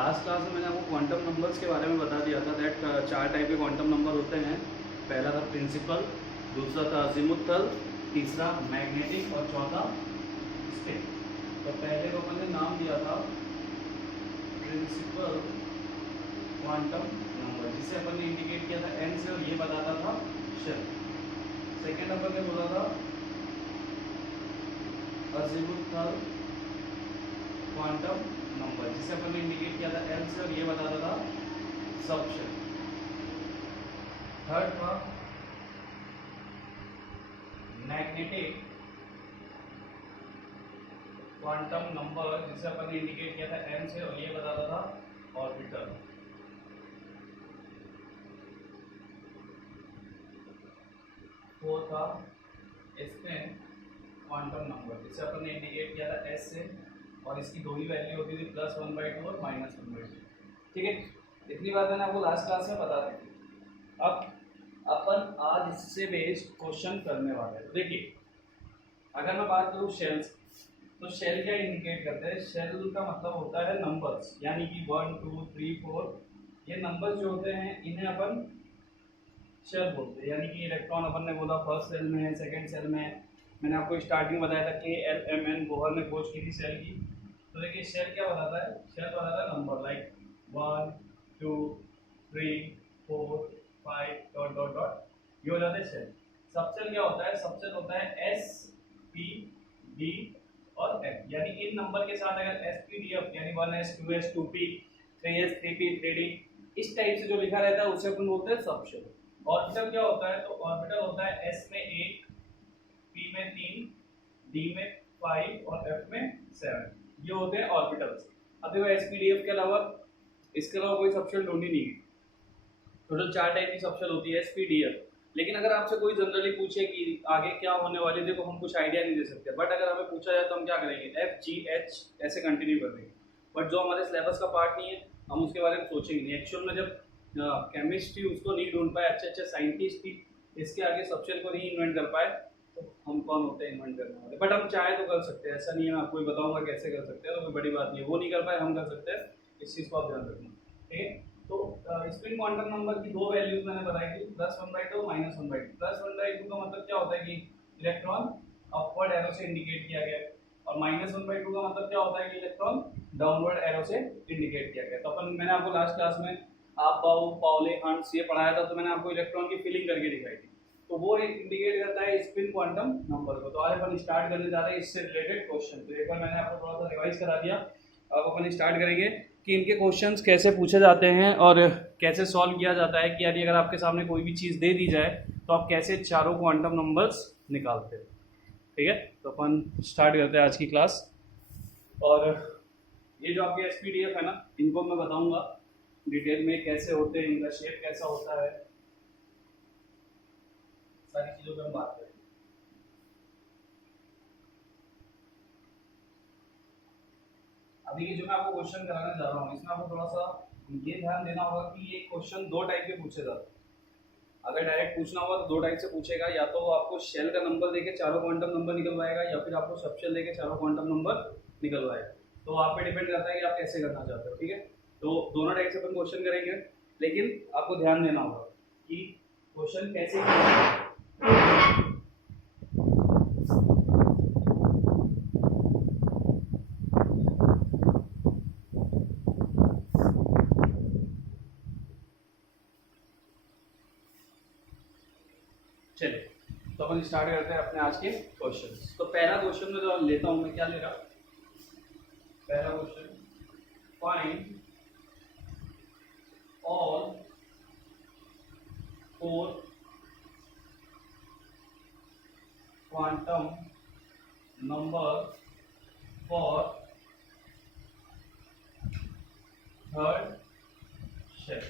Last class में मैंने आपको क्वांटम नंबर्स के बारे में बता दिया था दैट 4 टाइप के क्वांटम नंबर होते हैं। पहला था प्रिंसिपल, दूसरा था अजीमुथल, तीसरा मैग्नेटिक और चौथा स्पिन। तो पहले को अपन ने नाम दिया था प्रिंसिपल क्वांटम नंबर, जिसे अपन ने इंडिकेट किया था एन से और ये बताता था शेल। सेकेंड अपन ने बोला था अजीमुथल क्वांटम नंबर, जिसे अपन ने इंडिकेट किया था एल से और ये बताता था सब शेल। थर्ड था मैग्नेटिक क्वांटम नंबर, जिसे अपन ने इंडिकेट किया था एम से और ये बताता था ऑर्बिटल। फोर्थ था स्पिन क्वांटम नंबर, जिसे अपन ने इंडिकेट किया था एस से और इसकी दो ही वैल्यू होती थी +1/2 और -1/2। ठीक है, इतनी बात मैंने आपको लास्ट क्लास में बता दी थी। अब अपन आज इससे बेस्ड क्वेश्चन करने वाले हैं। तो देखिए, अगर मैं बात करूँ शेल्स, तो शेल क्या इंडिकेट करते हैं? शेल का मतलब होता है नंबर्स, यानी कि 1 2 3 4 ये नंबर्स जो होते हैं इन्हें अपन शेल बोलते हैं। यानी कि इलेक्ट्रॉन अपन ने बोला फर्स्ट सेल में है, सेकेंड सेल में है। मैंने आपको स्टार्टिंग बताया था KLMN बोहर ने खोज की थी सेल की। तो देखिए शेल क्या बताता है? शेल बताता है number like 1 2 3 4 5 dot dot dot, ये हो जाता है शेल। सबसेल क्या होता है? सबसेल होता है S P D और F, यानी इन नंबर के साथ अगर S P D F यानी 1S 2S 2P 3S 3P 3D इस टाइप से जो लिखा रहता है उसे अपन बोलते हैं सबसेल। ऑर्बिटल क्या होता है? तो ऑर्बिटल होता है S में 1, P में 3, D में 5 और F में 7, ये होते हैं ऑर्बिटल्स। अब देखो SPDF के अलावा इसके अलावा कोई सबशेल ढूंढी नहीं है। टोटल 4 टाइप की सबशेल होती है SPDF। लेकिन अगर आपसे कोई जनरली पूछे कि आगे क्या होने वाली है, देखो हम कुछ आइडिया नहीं दे सकते, बट अगर हमें पूछा जाए तो हम क्या करेंगे? FGH ऐसे कंटिन्यू कर देंगे। बट जो हमारे सिलेबस का पार्ट नहीं है हम उसके बारे में सोचेंगे नहीं। एक्चुअल में जब केमिस्ट्री उसको नहीं ढूंढ पाए, अच्छे अच्छे साइंटिस्ट भी इसके आगे सबशेल को नहीं इन्वेंट कर पाए, तो हम कौन होते हैं इन्वेंट करने वाले? बट हम चाहे तो कर सकते हैं, ऐसा नहीं है। मैं आपको भी बताऊंगा कैसे कर सकते हैं, तो कोई बड़ी बात नहीं है। वो नहीं कर पाए, हम कर सकते हैं, इस चीज़ को आप ध्यान रखना। ठीक है, तो स्पिन क्वांटम नंबर की दो वैल्यूज मैंने बताई थी, +1/2 -1/2। +1/2 का मतलब क्या होता है कि इलेक्ट्रॉन अपवर्ड एरो से इंडिकेट किया गया, और -1/2 का मतलब क्या होता है कि इलेक्ट्रॉन डाउनवर्ड एरो से इंडिकेट किया गया। तो अपन मैंने आपको लास्ट क्लास में आप बाउ पाउले हंट्स ये पढ़ाया था, तो मैंने आपको इलेक्ट्रॉन की फिलिंग करके दिखाई थी, तो वो इंडिकेट करता है स्पिन क्वांटम नंबर को। तो आज अपन स्टार्ट करने जा रहे हैं इससे रिलेटेड क्वेश्चन। तो एक बार मैंने आपको थोड़ा सा रिवाइज करा दिया, अब अपन स्टार्ट करेंगे कि इनके क्वेश्चंस कैसे पूछे जाते हैं और कैसे सॉल्व किया जाता है, कि यदि अगर आपके सामने कोई भी चीज़ दे दी जाए तो आप कैसे चारों क्वांटम नंबर्स निकालते हैं। ठीक है, तो अपन स्टार्ट करते हैं आज की क्लास। और ये जो आपके SPDF है ना, इनको मैं बताऊंगा डिटेल में कैसे होते हैं, इनका शेप कैसा होता है, सारी चीज़ों पर हम बात करेंगे। अभी ये जो मैं आपको क्वेश्चन कराने जा रहा हूँ, इसमें आपको थोड़ा सा ये ध्यान देना होगा कि ये क्वेश्चन दो टाइप के पूछे जाते हैं। अगर डायरेक्ट पूछना होगा तो दो टाइप से पूछेगा, या तो वो आपको शेल का नंबर देके चारों क्वांटम नंबर निकलवाएगा, या फिर आपको सबशेल देके चारों क्वांटम नंबर निकलवाएगा। तो आप पे डिपेंड करता है कि आप कैसे करना चाहते हो। ठीक है, तो दोनों टाइप से अपन क्वेश्चन करेंगे, लेकिन आपको ध्यान देना होगा कि क्वेश्चन कैसे चले। तो अपन स्टार्ट करते हैं अपने आज के क्वेश्चन। तो पहला क्वेश्चन में जो लेता हूं मैं, क्या ले रहा? पहला question, find all 4 quantum number for third shell.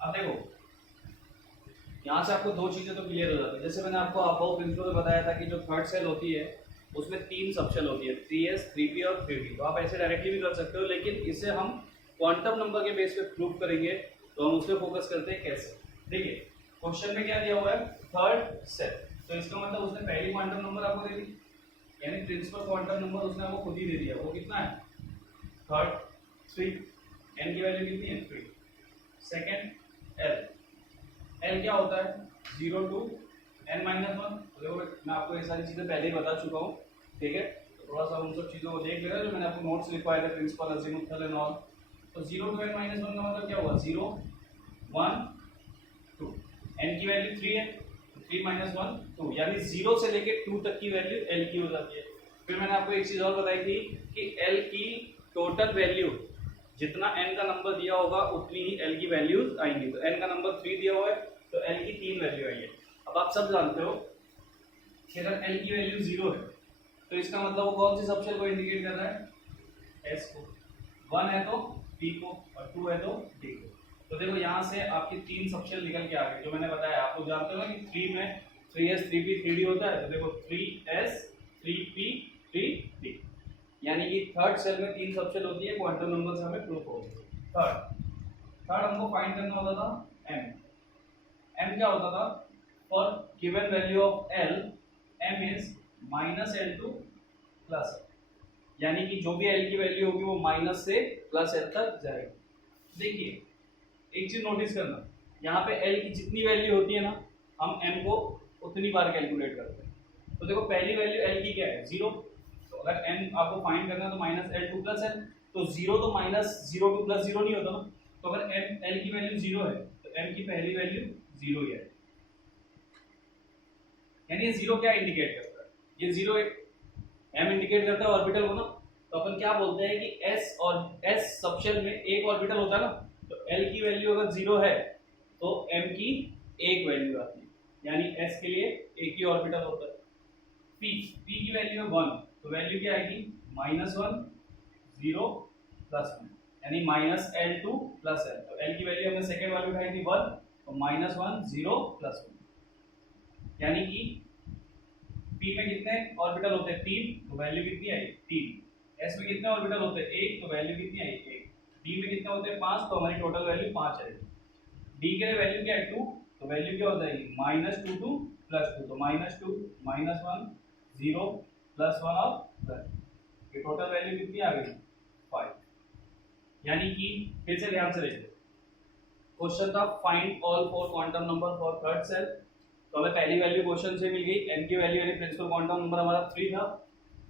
अब देखो, यहाँ से आपको दो चीज़ें तो क्लियर हो जाती है। जैसे मैंने आपको अबाउ प्रिंसिपल में बताया था कि जो थर्ड सेल होती है उसमें 3 सबसेल होती है, 3S 3P और 3D। तो आप ऐसे डायरेक्टली भी कर सकते हो, लेकिन इसे हम क्वांटम नंबर के बेस पे प्रूव करेंगे, तो हम उस पर फोकस करते हैं कैसे। देखिए क्वेश्चन में क्या दिया हुआ है? थर्ड सेल, तो इसका मतलब उसने पहली क्वांटम नंबर आपको दे दी, यानी प्रिंसिपल क्वांटम नंबर उसने आपको खुद ही दे दिया। वो कितना है? थर्ड। स्वीट। n की वैल्यू कितनी है 3। सेकंड l, l क्या होता है 0 to n माइनस वन। देखो मैं आपको ये सारी चीज़ें पहले ही बता चुका हूँ, ठीक है, तो थोड़ा सा उन सब चीज़ों को देख लेना जो मैंने आपको नोट्स लिखवाए थे, प्रिंसिपल अजीमुथ एंड ऑल। तो 0 to n माइनस वन का मतलब क्या हुआ 0 1 2, n की वैल्यू 3 है, 3 माइनस वन 2, यानी 0 से लेके 2 तक की वैल्यू l की हो जाती है। फिर मैंने आपको एक चीज़ और बताई थी कि l की टोटल वैल्यू जितना n का नंबर दिया होगा उतनी ही l की वैल्यूज आएंगी। तो n का नंबर 3 दिया हुआ है तो l की 3 वैल्यू आई है। अब आप सब जानते हो कि अगर l की वैल्यू 0 है तो इसका मतलब वो कौन सी सबशेल को इंडिकेट कर रहा है s को, 1 है तो p को और 2 है तो d को। तो देखो यहाँ से आपकी 3 सबशेल निकल के आ गए जो मैंने बताया। आप लोग जानते हो ना कि 3 में 3s 3p 3d होता है, तो देखो 3s 3p 3d, यानी कि थर्ड सेल में 3 सबशेल होती है। क्वांटम नंबर से हमें प्रूफ होगा। थर्ड हमको फाइंड करना होता था m क्या होता था for given value of l, m is -l2 plus, यानी कि जो भी l की वैल्यू होगी वो माइनस से प्लस l तक जाएगी। देखिए एक चीज नोटिस करना, यहाँ पे l की जितनी वैल्यू होती है ना हम m को उतनी बार कैलकुलेट करते हैं। तो देखो पहली वैल्यू l की क्या है 0, तो अगर m आपको फाइंड करना है तो -l2 प्लस l, तो 0 तो -0 to +0 नहीं होता ना। तो अगर m l की वैल्यू 0 है तो m की पहली वैल्यू 0 ही है, यानी ये 0 क्या इंडिकेट करता है, ये 0 m इंडिकेट करता है ऑर्बिटल को ना। तो अपन क्या बोलते हैं कि s और s सबशेल में एक ऑर्बिटल होता है ना, तो l की वैल्यू अगर 0 है तो m की एक वैल्यू आती है, यानी s के लिए एक ही ऑर्बिटल होता है। p की वैल्यू है 1, तो वैल्यू क्या आएगी -1 0 +1, यानी -l2 + l। तो l की वैल्यू हमने सेकंड वाली उठाई थी 1, तो -1 0 +1, यानी कि p में कितने ऑर्बिटल होते हैं 3, तो वैल्यू कितनी आई 3। s में कितने ऑर्बिटल होते हैं 1, तो वैल्यू कितनी आई 1। d में कितने होते हैं 5, तो हमारी टोटल वैल्यू 5 आएगी। d के लिए वैल्यू क्या है 2, तो वैल्यू क्या हो जाएगी -2 to +2, तो -2 -1 0 +1 और प्लस, ये टोटल वैल्यू कितनी आ गई 5। यानी कि फिर से ध्यान से देखिए, क्वेश्चन था find all 4 quantum number for third shell. तो हमें पहली वैल्यू क्वेश्चन से मिल गई, n की वैल्यू यानी प्रिंसिपल क्वांटम नंबर हमारा 3 था।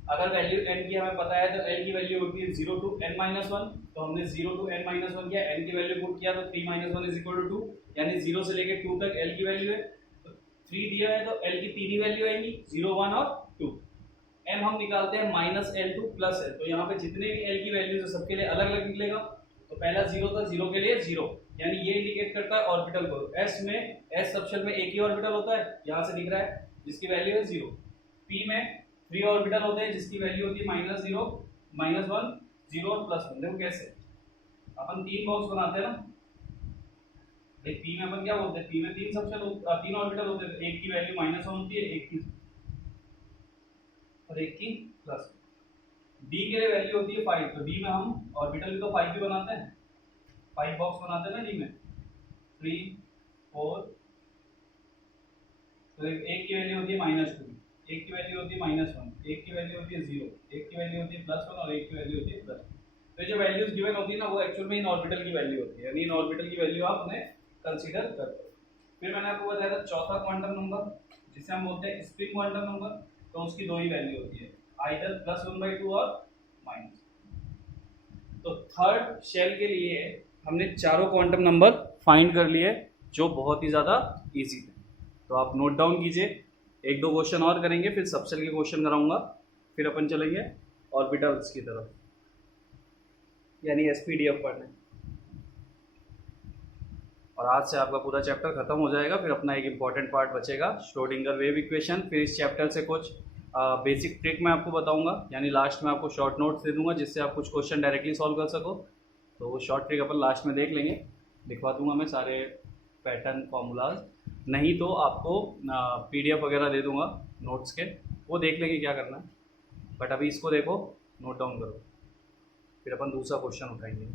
अगर वैल्यू n की हमें पता है तो l की वैल्यू होती है 0 to n-1, तो हमने 0 to n-1 किया, n की वैल्यू पुट किया तो 3 - 1 = 2, यानी 0 से लेके 2 तक l की वैल्यू है। तो 3 दिया है तो l की 3 ही वैल्यू आएंगी 0 1 और 2। m हम निकालते हैं -l2 + l, तो यहाँ पे जितने भी l की वैल्यूज है सबके लिए अलग अलग निकलेगा। तो पहला 0 था, 0 के लिए 0, यानी ये इंडिकेट करता है ऑर्बिटल को। s सबशेल में एक ही ऑर्बिटल होता है, यहाँ से दिख रहा है, जिसकी वैल्यू है 0। p में 3 ऑर्बिटल होते हैं जिसकी वैल्यू होती है -0 -1 0 और +1। देखो कैसे अपन 3 बॉक्स बनाते हैं ना, देख p में अपन क्या बोलते हैं, p में 3 सबशेल 3 ऑर्बिटल होते हैं, एक की वैल्यू -1 होती है, एक की और एक की प्लस। d के लिए वैल्यू होती है 5, तो d में हम ऑर्बिटल भी तो 5 भी बनाते हैं, 5 बॉक्स बनाते हैं ना d में 3 4। तो एक की वैल्यू होती है -2, एक की वैल्यू होती है -1, एक की वैल्यू होती है 0, एक की वैल्यू होती है +1 और एक की वैल्यू होती है +2। तो जो वैल्यूज गिवन होती है ना वो एक्चुअल में इन ऑर्बिटल की वैल्यू होती है, यानी इन ऑर्बिटल की वैल्यू आप उन्हें कंसीडर करते हो। फिर मैंने आपको बताया था चौथा क्वांटम नंबर जिसे हम बोलते हैं स्प्रिंग क्वांटम नंबर, तो उसकी दो ही वैल्यू होती है, आइदर +1/2 और माइनस। तो थर्ड शेल के लिए हमने चारों क्वांटम नंबर फाइंड कर लिए जो बहुत ही ज़्यादा इजी थे। तो आप नोट डाउन कीजिए, एक दो क्वेश्चन और करेंगे फिर सबसेल के क्वेश्चन कराऊंगा, फिर अपन चलेंगे ऑर्बिटल्स की तरफ, यानी एसपीडीएफ पढ़ने। और आज से आपका पूरा चैप्टर खत्म हो जाएगा, फिर अपना एक इम्पॉर्टेंट पार्ट बचेगा श्रोडिंगर वेव इक्वेशन। फिर इस चैप्टर से कुछ बेसिक ट्रिक मैं आपको बताऊंगा, यानी लास्ट में आपको शॉर्ट नोट्स दे दूंगा जिससे आप कुछ क्वेश्चन डायरेक्टली सॉल्व कर सको। तो वो शॉर्ट ट्रिक अपन लास्ट में देख लेंगे, दिखवा दूंगा मैं सारे पैटर्न फॉर्मूलाज, नहीं तो आपको पीडीएफ वगैरह दे दूंगा नोट्स के, वो देख लेंगे क्या करना है। बट अभी इसको देखो, नोट डाउन करो, फिर अपन दूसरा क्वेश्चन उठाएंगे।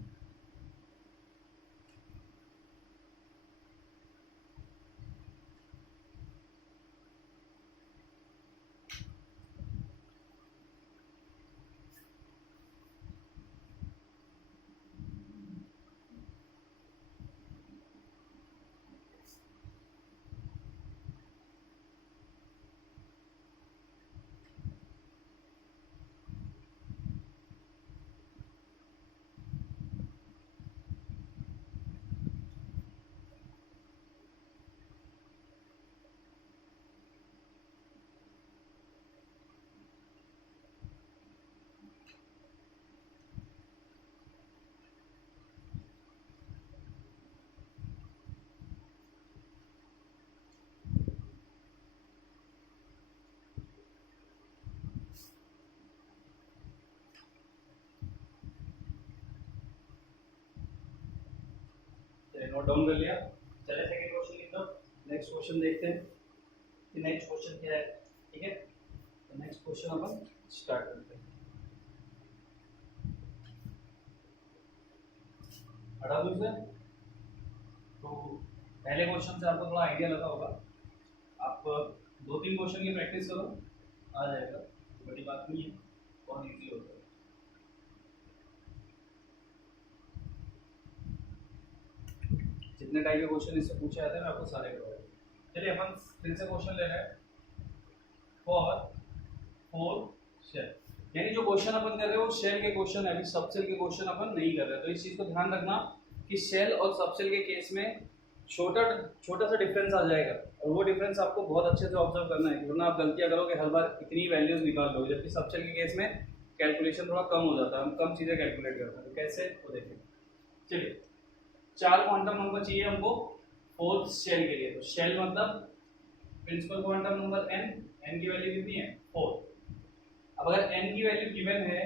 नोट डाउन कर लिया। चले सेकंड क्वेश्चन की तरफ, नेक्स्ट क्वेश्चन देखते हैं कि नेक्स्ट क्वेश्चन क्या है। ठीक है, तो नेक्स्ट क्वेश्चन अपन स्टार्ट करते हैं। हटा दूं इसे। तो पहले क्वेश्चन से आपको थोड़ा आइडिया लगा होगा, आप 2-3 क्वेश्चन की प्रैक्टिस करो, आ जाएगा, बड़ी बात नहीं है, बहुत इजी होता है। जितने टाइप के क्वेश्चन इससे पूछे जाते हैं मैं आपको सारे करवाऊंगा। चलिए अपन फिर से क्वेश्चन ले रहे हैं फॉर 4 शेल, यानी जो क्वेश्चन अपन कर रहे हैं वो शेल के क्वेश्चन है, अभी सबसेल के क्वेश्चन अपन नहीं कर रहे। तो इस चीज को ध्यान रखना कि शेल और सबसेल के केस में छोटा छोटा सा डिफरेंस आ जाएगा, और वो डिफरेंस आपको बहुत अच्छे से ऑब्जर्व करना है, वरना आप गलतियां करोगे, हर बार इतनी वैल्यूज निकाल लोगे, जबकि सबसेल के केस में कैलकुलेशन थोड़ा कम हो जाता है, हम कम चीजें कैलकुलेट करते हैं। तो कैसे वो देखें। चलिए 4 क्वांटम नंबर चाहिए हमको फोर्थ शेल के लिए। तो शेल मतलब प्रिंसिपल क्वांटम नंबर n की वैल्यू कितनी है 4। अब अगर n की वैल्यू गिवन है,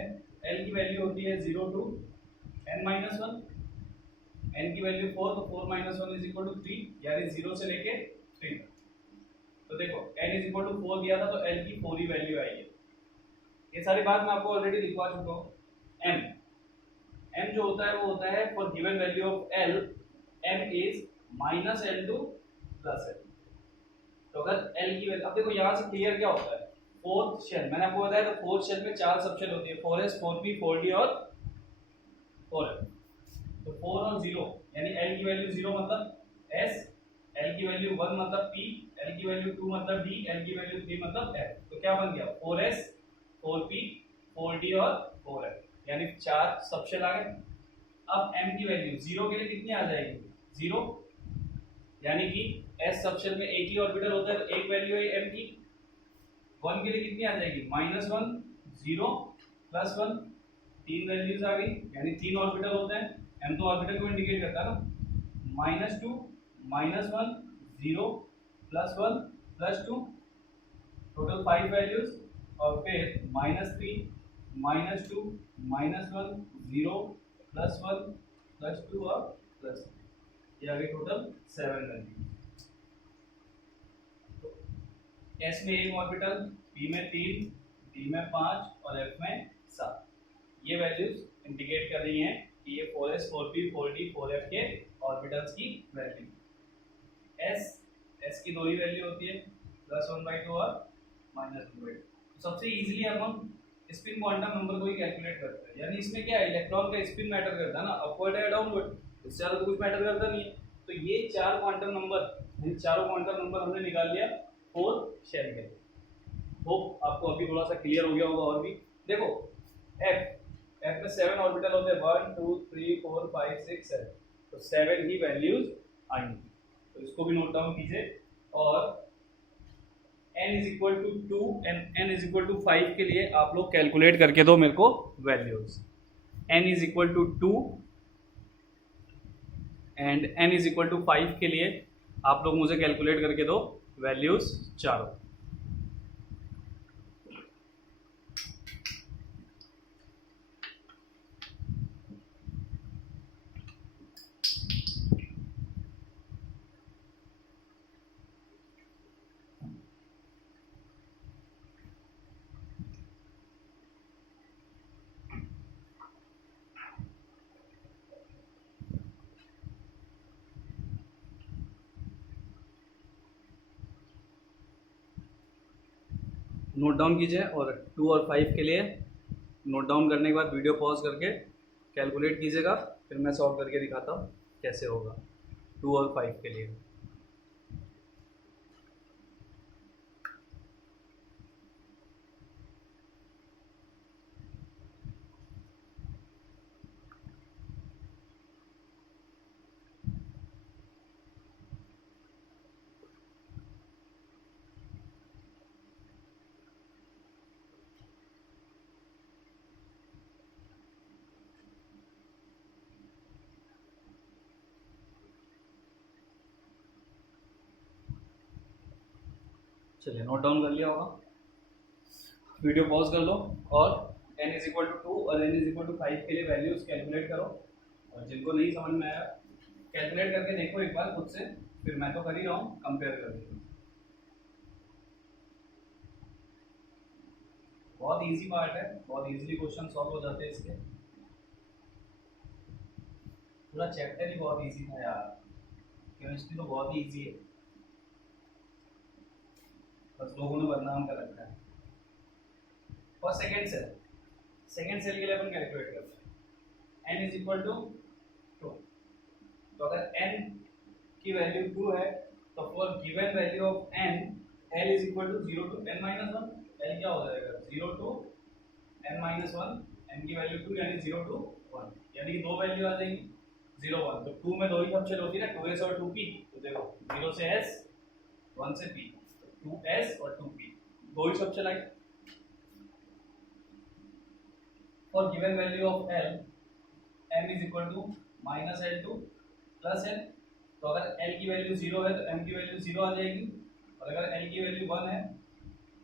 l की वैल्यू होती है 0 to n-1, n की वैल्यू 4, तो 4 - 1 = 3, यानी 0 से लेके 3 तक। तो देखो n = 4 दिया था तो l की 4 ही वैल्यू आई है। ये सारी बात मैं आपको ऑलरेडी लिखवा चुका हूं। m जो होता है वो होता है for given value of l, m is -l2 +l। तो अगर l की वैल्यू, अब देखो यहां से क्लियर क्या होता है, फोर्थ शेल मैंने आपको बताया, तो फोर्थ शेल में 4 सबशेल होती है, 4s 4p 4d और 4f। तो 4 और 0, यानी l की वैल्यू 0 मतलब s, l की वैल्यू 1 मतलब p, l की वैल्यू 2 मतलब d, l की वैल्यू 3 मतलब f। तो क्या बन गया 4s 4p 4d और 4f, यानी 4 सबशेल आ गए। अब m की वैल्यू 0 के लिए कितनी आ जाएगी 0, यानी कि s सबशेल में एक ही ऑर्बिटल होता है, तो एक वैल्यू है m की। 1 के लिए कितनी आ जाएगी -1 0 +1, 3 वैल्यूज आ गई, यानी 3 ऑर्बिटल होते हैं, m तो ऑर्बिटल को इंडिकेट करता है ना। -2 -1 0 +1 +2, टोटल 5 वैल्यूज, और फिर -3 -2 -1 0 +1 +2 और +3, ये आ गई टोटल 7 वैल्यू। S में एक ऑर्बिटल, P में 3, D में 5 और F में 7, ये वैल्यूज इंडिकेट कर रही हैं कि ये 4s 4p 4d 4f के ऑर्बिटल्स की वैल्यू। S की दो ही वैल्यू होती है, +1/2 और -1/2। तो सबसे इजीली हम स्पिन क्वांटम नंबर को ही कैलकुलेट करते हैं, यानी इसमें क्या है, इलेक्ट्रॉन का स्पिन मैटर करता है ना, अपवर्ड या डाउनवर्ड, इससे ज्यादा तो कुछ मैटर करता नहीं है। तो ये 4 क्वांटम नंबर, इन चारों क्वांटम नंबर हमने निकाल लिया 4 शेल के लिए। होप आपको अभी थोड़ा सा क्लियर हो गया होगा। और भी देखो F में 7 ऑर्बिटल होते हैं, 1 2 3 4 5 6 7, तो 7 ही वैल्यूज आएंगी, तो इसको भी नोट डाउन कीजिए। और n = 2 एंड n = 5 के लिए आप लोग कैलकुलेट करके दो मेरे को वैल्यूज। n = 2 एंड n = 5 के लिए आप लोग मुझे कैलकुलेट करके दो वैल्यूज चारों। नोट डाउन कीजिए, और 2 और 5 के लिए नोट डाउन करने के बाद वीडियो पॉज करके कैलकुलेट कीजिएगा, फिर मैं सॉल्व करके दिखाता हूँ कैसे होगा 2 और 5 के लिए। चलिए नोट डाउन कर लिया होगा, वीडियो पॉज कर लो, और n = 2 और n = 5 के लिए वैल्यूज कैलकुलेट करो, और जिनको नहीं समझ में आया कैलकुलेट करके देखो एक बार खुद से, फिर मैं तो कर ही रहा हूँ, कंपेयर करके। बहुत इजी पार्ट है, बहुत इजीली क्वेश्चन सॉल्व हो जाते हैं इसके। पूरा चैप्टर ही बहुत इजी था यार, केमिस्ट्री तो बहुत ही इजी है, बस लोगों ने बदनाम कर रखा है। और सेकेंड सेल के लिए अपन कैलकुलेट करते हैं, n इज इक्वल टू 2। तो अगर n की वैल्यू 2 है तो for given value of n l is equal to 0 to n minus 1। l क्या हो जाएगा 0 टू n माइनस 1, n की वैल्यू 2 यानी 0 टू 1, यानी कि दो वैल्यू आ जाएंगी 0 1। तो 2 में दो ही सबसेट होती है ना, 2s और 2p। तो देखो 0 से s, 1 से p, 2s और 2p दो ही सबसेट आई। For given value of L, M is equal to minus L2 plus L। तो अगर L की वैल्यू 0 है तो M की वैल्यू 0 आ जाएगी, और अगर L की वैल्यू 1 है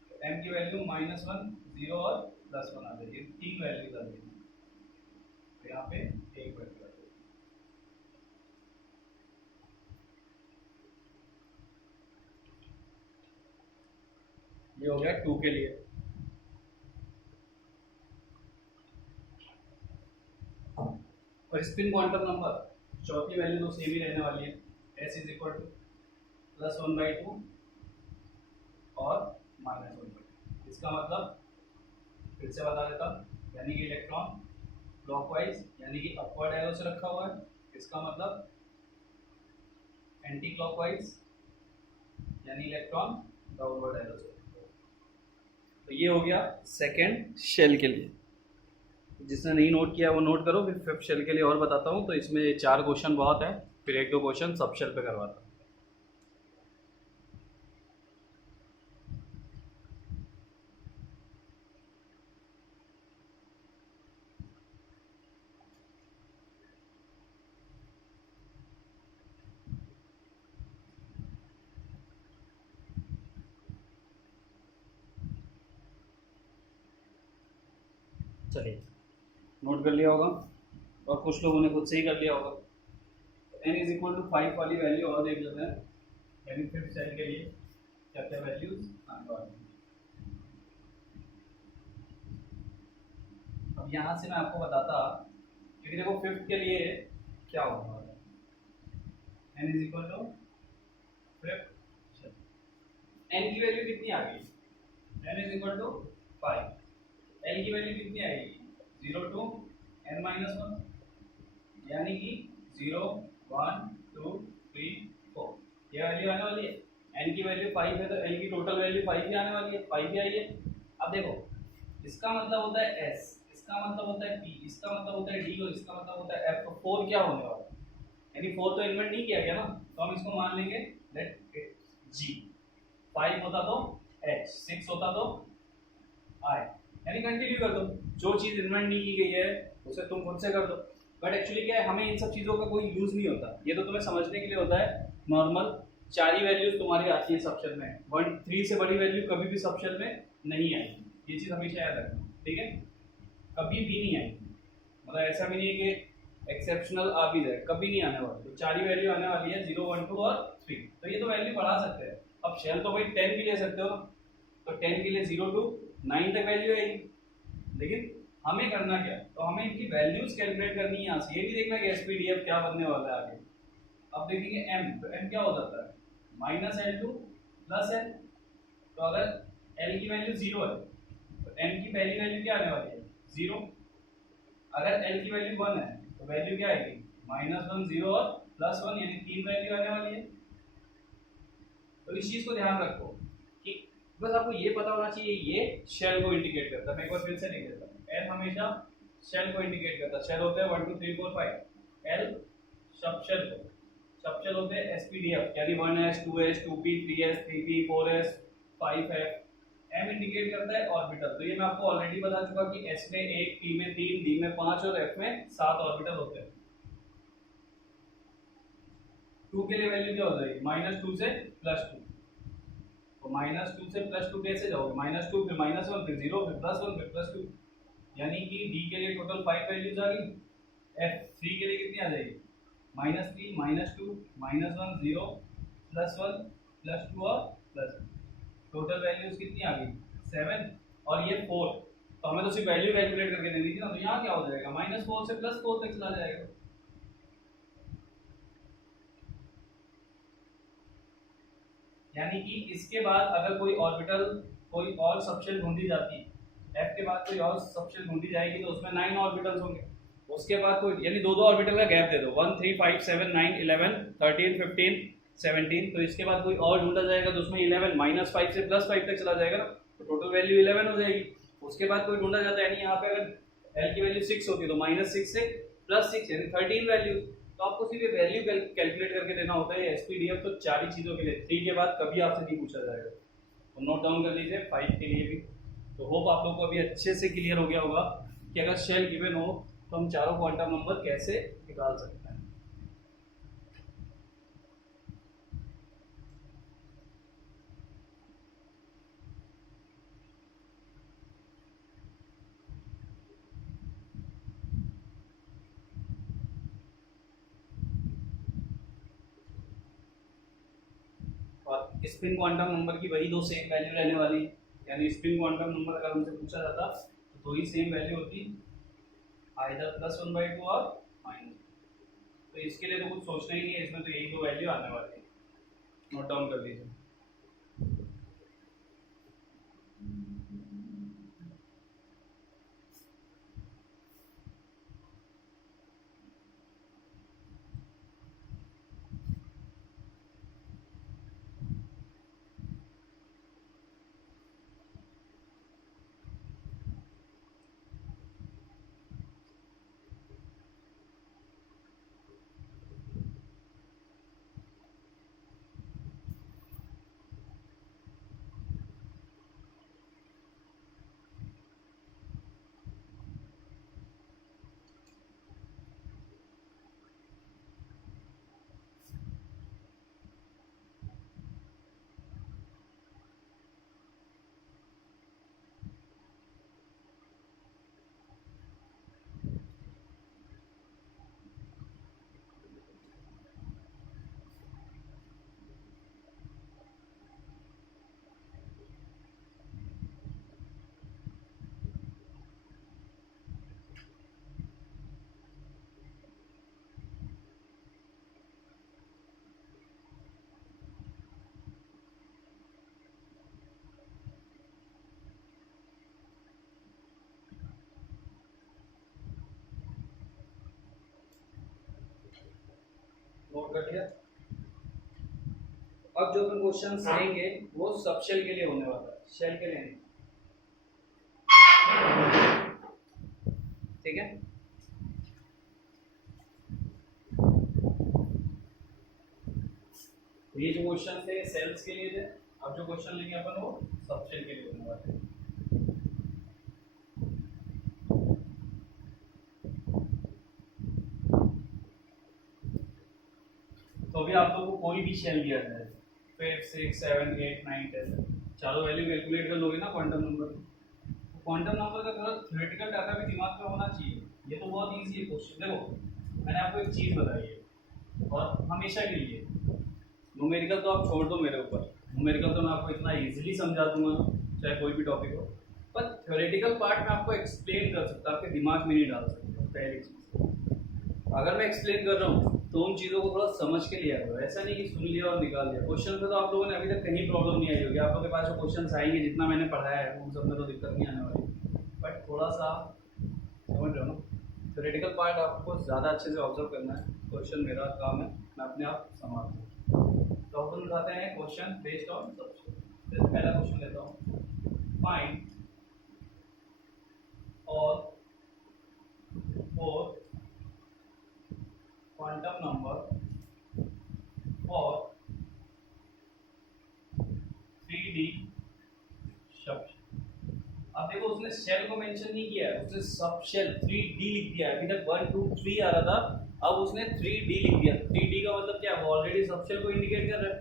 तो M की वैल्यू -1, 0 और +1 आ जाएगी। तीन वैल्यूज आ जाएगी, तो यहाँ पे एक वैल्यू आ जाएगी। ये हो गया 2 के लिए। और स्पिन क्वांटम नंबर चौथी वैल्यू तो सेम ही रहने वाली है, s इज इक्वल टू +1/2 और -1/2। इसका मतलब फिर से बता देता हूँ, यानी कि इलेक्ट्रॉन क्लॉकवाइज यानी कि अपवर्ड एरो से रखा हुआ है, इसका मतलब एंटी क्लॉकवाइज यानी इलेक्ट्रॉन डाउनवर्ड एरो से। तो ये हो गया सेकेंड शेल के लिए। जिसने नहीं नोट किया वो नोट करो, फिर फिफ्थ शेल के लिए और बताता हूँ। तो इसमें 4 क्वेश्चन बहुत है, फिर 1-2 क्वेश्चन सब शेल पे करवाता हूँ। चलिए नोट कर लिया होगा, और कुछ लोगों ने खुद से ही कर लिया होगा। n इज इक्वल टू 5 वाली वैल्यू और देख लेते हैं, यानी फिफ्थ सेल के लिए क्या क्या वैल्यूज आने वाली हैं। अब यहाँ से मैं आपको बताता, क्योंकि देखो फिफ्थ के लिए क्या होने वाला है, n is equal to fifth, n की वैल्यू कितनी आ गई, n is equal to 5, l की वैल्यू कितनी आएगी 0 टू n-1, यानी कि 0 1 2 3 4 ये वैल्यू आने वाली है। n की वैल्यू 5 है तो l की टोटल वैल्यू 5 ही आने वाली है, 5 ही आई है। अब देखो इसका मतलब होता है s, इसका मतलब होता है p, इसका मतलब होता है d और इसका मतलब होता है f। तो 4 क्या होने वाला है, यानी 4 तो इन्वेंट नहीं किया गया ना, तो हम इसको मान लेंगे लेट इट g। 5 होता तो h, 6 होता तो i, यानी कंटिन्यू कर दो, जो चीज इन्वेंट नहीं की गई है उसे तुम खुद से कर दो। बट एक्चुअली क्या है, हमें इन सब चीज़ों का कोई यूज़ नहीं होता, ये तो तुम्हें समझने के लिए होता है। नॉर्मल 4 ही वैल्यूज तुम्हारी आती है सब शेल में, 1 3 से बड़ी वैल्यू कभी भी सब शेल में नहीं आएगी, ये चीज़ हमेशा याद रखना, ठीक है। कभी भी नहीं आएगी, मतलब ऐसा भी नहीं है कि एक्सेप्शनल आ भी जाए, कभी नहीं आने वाली। तो 4 ही वैल्यू आने वाली है, 0 1 2 और 3। तो ये तो वैल्यू बढ़ा सकते हैं। अब शेल तो भाई 10 भी ले सकते हो, तो 10 के लिए 0 टू 9 तक वैल्यू आएगी। लेकिन हमें करना क्या, तो हमें इनकी वैल्यूज कैलकुलेट करनी है यहाँ से, ये भी देखना कि एसपीडीएफ क्या बनने वाला है आगे। अब देखेंगे m, तो m क्या हो जाता है -L2 + L। तो अगर L की वैल्यू 0 है तो m की पहली वैल्यू क्या आने वाली है 0। अगर L की वैल्यू 1 है तो वैल्यू क्या आएगी -1 0 और +1, यानी 3 वैल्यू आने वाली है। तो इस चीज को ध्यान रखो कि बस आपको ये पता होना चाहिए ये शेल को इंडिकेट करता है। मैं एक बार फिर से लिख देता हूं, L हमेशा शेल को इंडिकेट करता है। शेल होते हैं 1 2 3 4 5, L सब शेल होते हैं एसपीडीएफ, यानी 1s 2s 2p 3s 3p 4s 5f। M indicate करता है ऑर्बिटल, तो ये मैं आपको ऑलरेडी बता चुका कि S में 1, P में 3, D में 5 और F में 7 ऑर्बिटल होते हैं। 2 के लिए वैल्यू क्या हो जाएगी -2 से +2। तो -2 से +2 कैसे जाओगे, -2 फिर -1 फिर 0 फिर +1 फिर +2, यानी कि D के लिए टोटल 5 वैल्यूज आ गई, F 3 के लिए कितनी आ जाएगी -3 -2 -1 0 +1 +2 और +1। टोटल वैल्यूज कितनी आ गई 7 और ये 4। तो हमें तो सिर्फ वैल्यू कैलकुलेट करके देनी थी ना, तो यहाँ क्या हो जाएगा -4 से +4 तक चला जाएगा। यानी कि इसके बाद अगर कोई ऑर्बिटल कोई और सबशेल ढूंढी जाती, f के बाद कोई और सबशेल ढूंढी जाएगी तो उसमें 9 ऑर्बिटल्स होंगे। उसके बाद कोई यानी दो ऑर्बिटल का गैप दे दो 1 3 5 7 9 11 13 15 17। तो इसके बाद कोई और ढूंढा जाएगा तो उसमें 11 -5 से +5 तक चला जाएगा ना, तो टोटल वैल्यू 11 हो जाएगी। उसके बाद कोई ढूंढा जाता है, यानी यहाँ पे अगर l की वैल्यू 6 होती तो -6 से +6 यानी 13 वैल्यू। तो आपको सिर्फ वैल्यू कैलकुलेट करके देना होता है। एसपीडीएफ तो 4 ही चीज़ों के लिए, 3 के बाद कभी आपसे नहीं पूछा जाएगा। तो नोट डाउन कर लीजिए 5 के लिए भी। तो होप आप लोग को अभी अच्छे से क्लियर हो गया होगा कि अगर शेल गिवन हो तो हम चारों क्वांटम नंबर कैसे निकाल सकते हैं। और स्पिन क्वांटम नंबर की वही दो सेम वैल्यू रहने वाली है। यानी स्पिन क्वांटम नंबर अगर हमसे पूछा जाता तो दो ही सेम वैल्यू होती, आइदर +1/2 और -। तो इसके लिए तो कुछ सोचना ही नहीं है, इसमें तो यही दो वैल्यू आने वाली है। नोट डाउन कर लीजिए। नोट कर लिया। अब जो अपन क्वेश्चन लेंगे वो सब शेल के लिए होने वाला है, शेल के लिए नहीं। ठीक है, ये जो क्वेश्चन थे सेल्स के लिए थे। अब जो क्वेश्चन लेंगे अपन वो सब शेल के लिए होने वाले हैं। तो अभी आप लोगों को कोई भी शेल दिया जाए 5 6 7 8 9 10 चारों वैल्यू कैलकुलेट कर लोगे ना क्वांटम नंबर। तो क्वांटम नंबर का थोड़ा थ्योरेटिकल डाटा भी दिमाग में होना चाहिए। ये तो बहुत इजी है क्वेश्चन। देखो मैंने आपको एक चीज़ बताई है और हमेशा के लिए न्यूमेरिकल तो आप छोड़ दो मेरे ऊपर, न्यूमेरिकल तो मैं आपको इतना इजीली समझा दूंगा चाहे कोई भी टॉपिक हो, पर थ्योरेटिकल पार्ट में आपको एक्सप्लेन कर सकता, आपके दिमाग में नहीं डाल सकता। पहली चीज़, अगर मैं एक्सप्लेन कर रहा हूँ तो उन चीज़ों को थोड़ा समझ के लिया करो, ऐसा नहीं कि सुन लिया और निकाल दिया। क्वेश्चन में तो आप लोगों ने अभी तक कहीं प्रॉब्लम नहीं आई होगी। आप लोगों के पास जो क्वेश्चन आएंगे जितना मैंने पढ़ाया है उन सब में तो दिक्कत नहीं आने वाली, बट थोड़ा सा समझ रहे हो ना, थ्योरेटिकल पार्ट आपको ज़्यादा अच्छे से ऑब्जर्व करना है। क्वेश्चन मेरा काम है, मैं अपने आप संभाल दूँ। तो अपन उठाते हैं क्वेश्चन बेस्ड ऑन सबसे। पहला क्वेश्चन लेता हूँ, फाइंड और फोर क्वांटम नंबर और 3D शब्द। अब देखो उसने शेल को मेंशन नहीं किया है, उसने सब शेल 3D लिख दिया है। अभी तक 1 2 3 आ रहा था, अब उसने 3D लिख दिया। 3D का मतलब क्या है, वो ऑलरेडी सब शेल को इंडिकेट कर रहा है।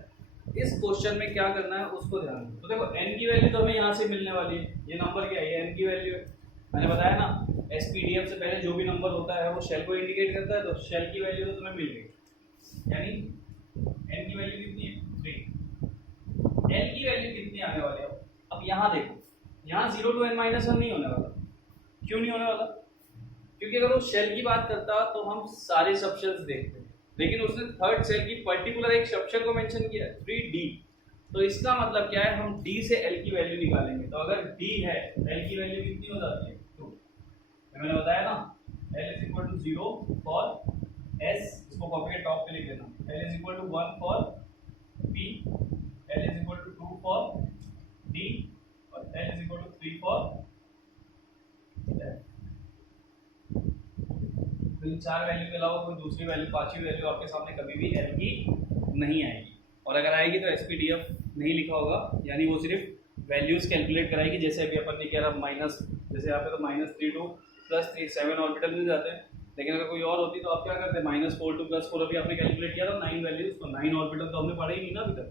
इस क्वेश्चन में क्या करना है उसको ध्यान दो। तो देखो n की वैल्यू तो हमें यहाँ से मिलने वाली है। ये नंबर क्या है, ये n की वैल्यू है। मैंने बताया ना एसपीडीएफ से पहले जो भी नंबर होता है वो शेल को इंडिकेट करता है, तो शेल की वैल्यू तो तुम्हें मिल गई। यानी n की वैल्यू कितनी है 3, n की वैल्यू कितनी आने वाली है। अब यहाँ देखो, यहाँ 0 to n माइनस वन नहीं होने वाला। क्यों नहीं होने वाला? क्योंकि अगर वो शेल की बात करता तो हम सारे सब शेल्स देखते, लेकिन उसने थर्ड शेल की पर्टिकुलर एक सब शेल को मेंशन किया 3D। तो इसका मतलब क्या है, हम D से L की वैल्यू निकालेंगे। तो अगर D है, L की वैल्यू कितनी हो जाती है 2। मैंने बताया ना, L is equal to 0 for S, इसको कॉपी के टॉप पे लिख लेना। L is equal to 1 for P, L is equal to 2 for D, और L is equal to 3 for F। तो इन चार वैल्यू के अलावा कोई दूसरी वैल्यू, पांचवी वैल्यू आपके सामने कभी भी L की नहीं आएगी। और अगर आएगी तो SPDF नहीं लिखा होगा, यानी वो सिर्फ वैल्यूज कैलकुलेट कराएगी। जैसे अभी अपन ने किया माइनस, जैसे यहाँ पे तो -3 to +3 7 ऑर्बिटल मिल जाते हैं। लेकिन अगर कोई और होती तो आप क्या करते, -4 to +4 अभी आपने कैलकुलेट किया था 9 वैल्यूज, तो 9 ऑर्बिटल तो हमने पढ़े ही नहीं ना अभी तक।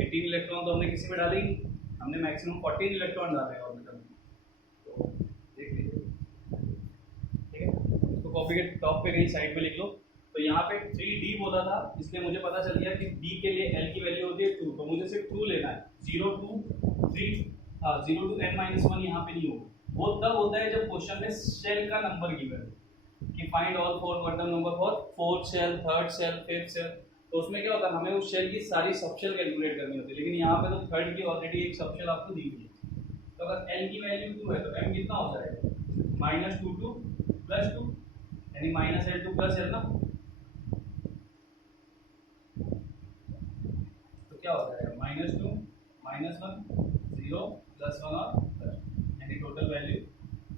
18 इलेक्ट्रॉन तो हमने किसी में डाले ही, हमने मैक्सिमम 14 इलेक्ट्रॉन डाले हैं ऑर्बिटल में। तो देख लीजिए, ठीक है, इसको कॉपी के टॉप पे कहीं साइड पे लिख लो। तो यहाँ पे 3D बोला था, इसलिए मुझे पता चल गया कि D के लिए L की वैल्यू होती है 2, तो मुझे सिर्फ 2 लेना है। 0 to 3, 0 to n-1 यहाँ पे नहीं होगा। वो तब होता है जब क्वेश्चन में शेल का नंबर गिवन है कि find all 4 quantum number for 4th shell, 3rd shell, 5th shell. तो उसमें क्या होता है, हमें उस शेल की सारी सब शेल कैलकुलेट करनी होती है। लेकिन यहाँ पे तो 3rd की ऑलरेडी एक सब शेल आपको दी हुई है। तो अगर L की वैल्यू 2 है तो M कितना हो जाएगा, -2 to +2, यानी -L to +L ना। क्या हो जाएगा, -2 -1 0 +1 और प्लस, यानी टोटल वैल्यू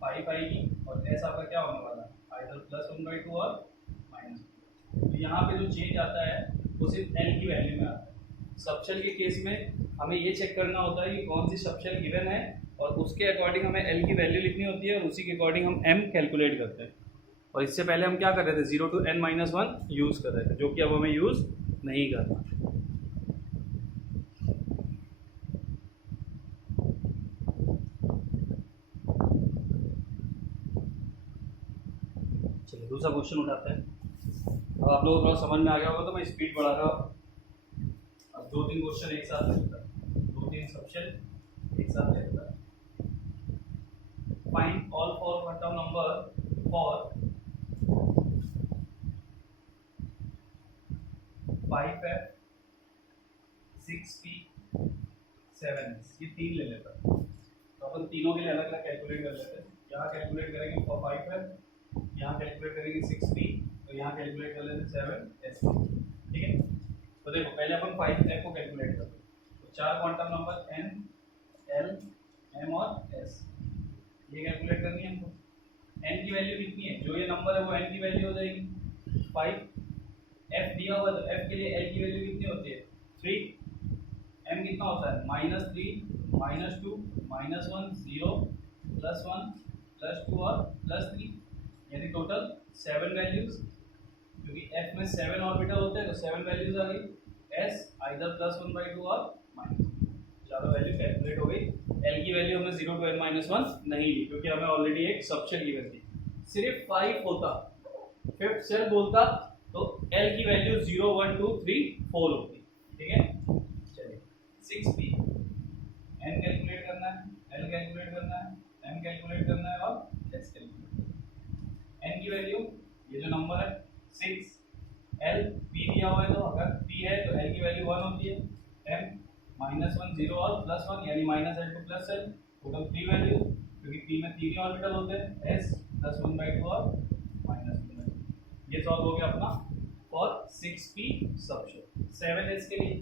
5 आएगी। और S आपका क्या होने वाला है, आइदर +1/2 और -1। तो यहाँ पे जो चेंज आता है वो सिर्फ L की वैल्यू में आता है। सबशेल के केस में हमें ये चेक करना होता है कि कौन सी सबशेल गिवन है, और उसके अकॉर्डिंग हमें L की वैल्यू लिखनी होती है, और उसी के अकॉर्डिंग हम M कैलकुलेट करते हैं। और इससे पहले हम क्या कर रहे थे, 0 to n-1 यूज़ कर रहे थे, जो कि अब हमें यूज़ नहीं करना। चलिए दूसरा क्वेश्चन उठाते हैं। अब आप लोगों को थोड़ा समझ में आ गया होगा तो मैं स्पीड बढ़ा रहा हूँ। अब 2-3 क्वेश्चन एक साथ लेता है, 2-3 सबशेल एक साथ लेता है। Find all 4 quantum number for 5f 6p 7s, ये 3 ले लेता है। तो अपन तीनों के लिए अलग अलग कैलकुलेट कर लेते हैं। यहाँ कैलकुलेट करेंगे फॉर 5f, यहाँ कैलकुलेट करेंगे 6p, तो यहाँ कैलकुलेट कर लेते 7s, ठीक है। तो देखो पहले अपन 5f को कैलकुलेट करते हैं। तो 4 quantum number n, l, m और s, ये कैलकुलेट करनी है हमको। n की वैल्यू कितनी है, जो ये नंबर है वो n की वैल्यू हो जाएगी 5। f दिया हुआ तो f के लिए l की वैल्यू कितनी होती है 3। m कितना होता है -3 -2 -1 0 +1 +2 और +3, यानी टोटल 7 वैल्यूज। क्योंकि f में 7 ऑर्बिटल होते हैं तो 7 वैल्यूज आ गई। s आइदर +1/2 और -1, चारों वैल्यू कैलकुलेट हो गई। l की वैल्यू हमने 0 to n-1 नहीं ली, क्योंकि हमें ऑलरेडी एक सबशेल गिवन थी। सिर्फ 5 होता, 5th शेल बोलता, तो l की वैल्यू 0 1 2 3 4 होती, ठीक है। चलिए 6p, n कैलकुलेट करना है, l कैलकुलेट करना है, m कैलकुलेट करना है और s कैलकुलेट करना है। n की वैल्यू ये जो नंबर है 6, l p दिया हुआ है, तो अगर p है तो l की वैल्यू 1 होती है, m -1 0 और +1, यानी -l to +l, total 3 value. क्योंकि p में 3 ही ऑर्बिटल होते हैं, s +1/2 और -1/2। ये सॉल्व हो गया अपना फॉर 6p सबशेल। 7s के लिए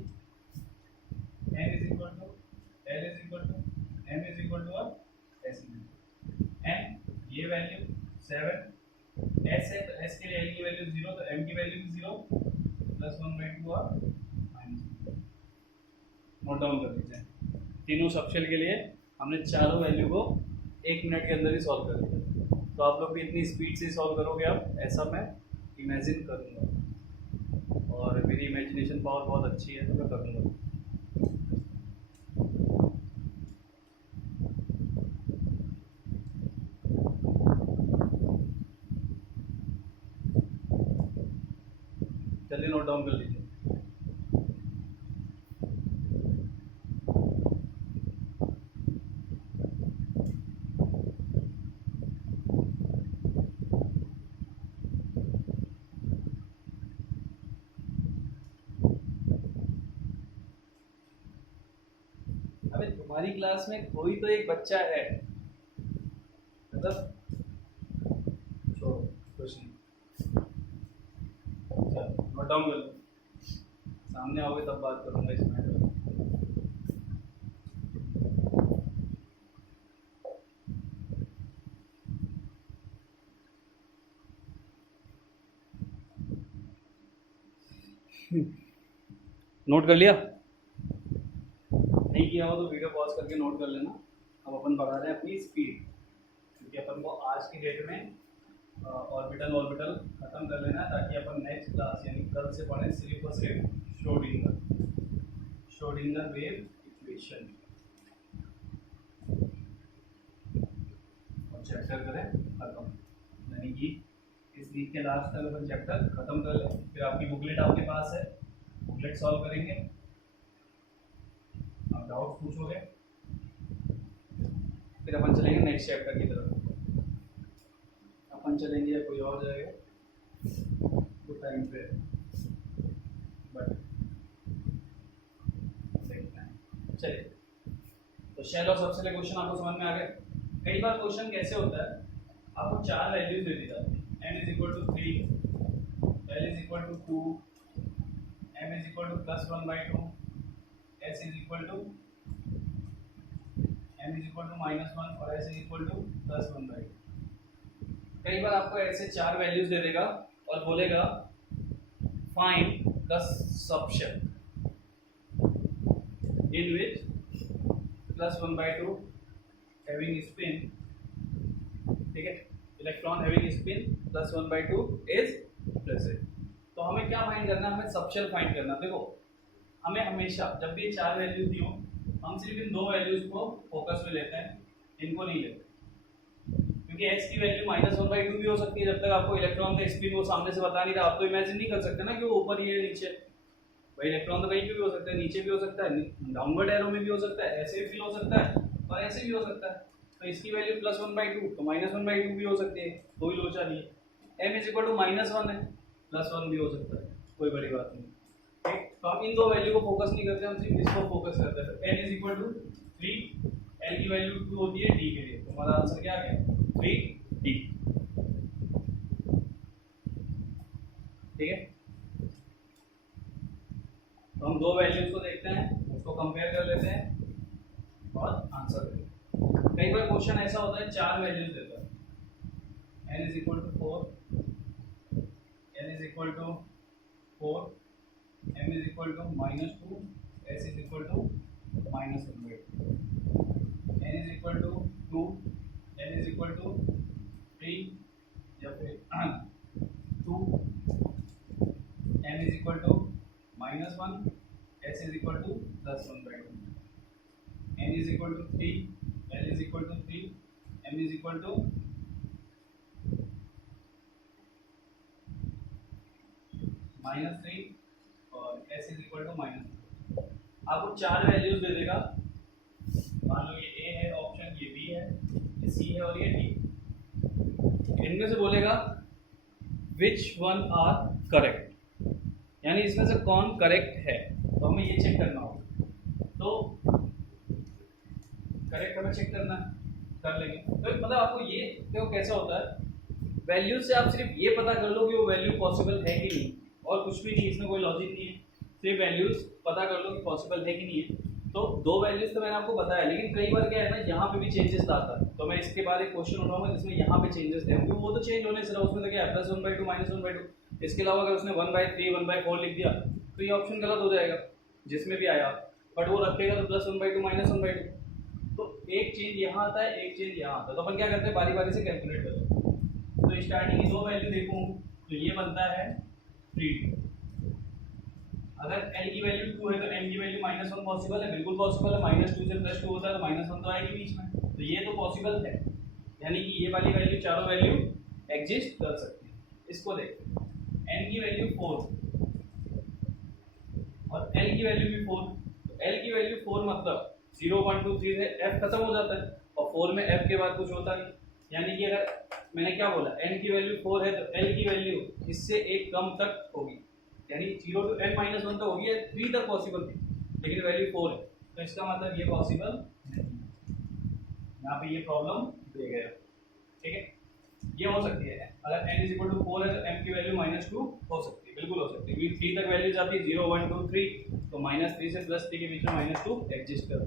n is equal to l is equal to m is equal to और s is equal to n, ये वैल्यू 7, s है तो s के लिए l की वैल्यू 0, तो m की वैल्यू भी 0 +1/2 और -1। नोट डाउन कर लीजिए। तीनों सबशेल के लिए हमने चारों वैल्यू को 1 मिनट के अंदर ही सॉल्व कर दिया। तो आप लोग भी इतनी स्पीड से सॉल्व करोगे, अब ऐसा मैं इमेजिन करूँगा, और मेरी इमेजिनेशन पावर बहुत अच्छी है तो मैं करूँगा। जल्दी नोट डाउन कर लीजिए। अबे तुम्हारी क्लास में कोई तो एक बच्चा है, मतलब छोड़ो कुछ नहीं, चलो नोट डाउन कर लो, सामने आओगे तब बात करूंगा इस मैटर में। नोट कर लिया? नहीं किया हो तो वीडियो पॉज करके नोट कर लेना। अब अपन बढ़ा रहे हैं अपनी स्पीड, क्योंकि अपन को आज की डेट में ऑर्बिटल खत्म कर लेना है, ताकि अपन नेक्स्ट क्लास यानी कल से पढ़ें सिर्फ और सिर्फ श्रोडिंगर वेव इक्वेशन और चैप्टर करें खत्म, यानी कि इस वीक के लास्ट तक अपन चैप्टर खत्म कर लें। फिर आपकी बुकलेट आपके पास है, बुकलेट सॉल्व करेंगे, आप डाउट पूछोगे, फिर अपन चलेंगे नेक्स्ट चैप्टर की तरफ। अपन चलेंगे या कोई और जाएगा तो टाइम पे, बट देखते हैं। चलिए, तो शैल और सबसे पहले क्वेश्चन आपको समझ में आ गया। कई बार क्वेश्चन कैसे होता है, आपको 4 वैल्यूज दे दी जाती है, n = 3, l = 2, m = +1/2, s = m = -1 और s = +1/2। कई बार आपको ऐसे 4 वैल्यूज दे देगा और बोलेगा find the subshell in which +1/2 having spin, ठीक है, electron having spin +1/2 is present. तो हमें क्या फाइंड करना है, हमें सबशेल फाइंड करना। देखो हमें हमेशा जब भी 4 वैल्यूज दी हो, हम सिर्फ इन 2 वैल्यूज को फोकस में लेते हैं, इनको नहीं लेते, क्योंकि x की वैल्यू -1/2 भी हो सकती है। जब तक आपको इलेक्ट्रॉन का स्पिन वो सामने से बता नहीं रहा, आप तो इमेजिन नहीं कर सकते ना कि वो ऊपर ही है नीचे। भाई इलेक्ट्रॉन तो कहीं पे भी हो सकता है, नीचे भी हो सकता है, डाउनवर्ड एरो में भी हो सकता है, ऐसे भी हो सकता है और ऐसे भी हो सकता है। तो इसकी वैल्यू +1/2 तो -1/2 भी हो सकती है, कोई लोचा नहीं है। m = -1 है, +1 भी हो सकता है, कोई बड़ी बात नहीं। ठीक, तो हम इन 2 वैल्यू को फोकस नहीं करते, हम सिर्फ इसको फोकस करते हैं। n = 3, l की वैल्यू 2 होती है d के लिए, तो हमारा आंसर क्या आ गया 3d। ठीक है, तो हम 2 वैल्यूज को देखते हैं, उसको कंपेयर कर लेते हैं और आंसर देते हैं। कई बार क्वेश्चन ऐसा होता है 4 वैल्यूज देता है, n = 4, l = 4, m = -2, s = -1/2, n = 2, l = 3 या फिर 2, m = -1, s = +1/2, n = 3, l = 3, m = -3 और s = -2। आपको 4 वैल्यूज दे देगा, मान लो ये a है ऑप्शन, ये b है, ये c है और ये d। इनमें से बोलेगा which one are correct, यानी इसमें से कौन करेक्ट है, तो हमें ये चेक करना होगा। तो करेक्ट हमें चेक करना है, कर लेंगे। तो मतलब आपको ये देखो कैसा होता है, वैल्यू से आप सिर्फ ये पता कर लो कि वो वैल्यू पॉसिबल है कि नहीं, और कुछ भी नहीं, इसमें कोई लॉजिक नहीं है, सिर्फ वैल्यूज पता कर लो कि पॉसिबल है कि नहीं है। तो 2 वैल्यूज तो मैंने आपको बताया, लेकिन कई बार क्या है ना, यहाँ पे भी चेंजेस आता है। तो मैं इसके बाद एक क्वेश्चन उठाऊंगा जिसमें यहाँ पे चेंजेस देंगे, वो तो चेंज होने से रहा, उसमें तो क्या है +1/2 -1/2। इसके अलावा अगर उसने 1/3 1/4 लिख दिया तो ये ऑप्शन गलत हो जाएगा जिसमें भी आया, बट वो रखेगा तो +1/2 -1/2। तो एक चेंज यहाँ आता है, एक चेंज यहाँ आता है, तो अपन क्या करते हैं बारी बारी से कैलकुलेट करते हैं। तो स्टार्टिंग की 2 वैल्यू देखूँ तो ये बनता है 3D। अगर l की वैल्यू 2 है तो m की वैल्यू -1 पॉसिबल है, बिल्कुल पॉसिबल है। -2 से +2 होता है तो -1 तो आएगी बीच में, तो ये तो पॉसिबल है, यानी कि ये वाली वैल्यू, चारों वैल्यू एग्जिस्ट कर सकती है। इसको देखते हैं, n की वैल्यू 4, और एल की वैल्यू भी 4, तो एल की वैल्यू 4 मतलब 0 1 2 3 से एफ खत्म हो जाता है और 4 में एफ के बाद कुछ होता नहीं, यानी कि अगर मैंने क्या बोला n की वैल्यू 4 है तो l की वैल्यू इससे एक कम तक होगी, यानी 0 to n - 1 तो होगी, 3 तक पॉसिबल थी लेकिन वैल्यू 4 है, तो इसका मतलब ये पॉसिबल नहीं है, यहाँ पे ये प्रॉब्लम दे गया। ठीक है, ये हो सकती है अगर n = 4 है तो m की वैल्यू -2 हो सकती है, बिल्कुल हो सकती है क्योंकि 3 तक वैल्यू जाती है 0 1 2 3, तो -3 से +3 के बीच में -2 एग्जिस्ट करो।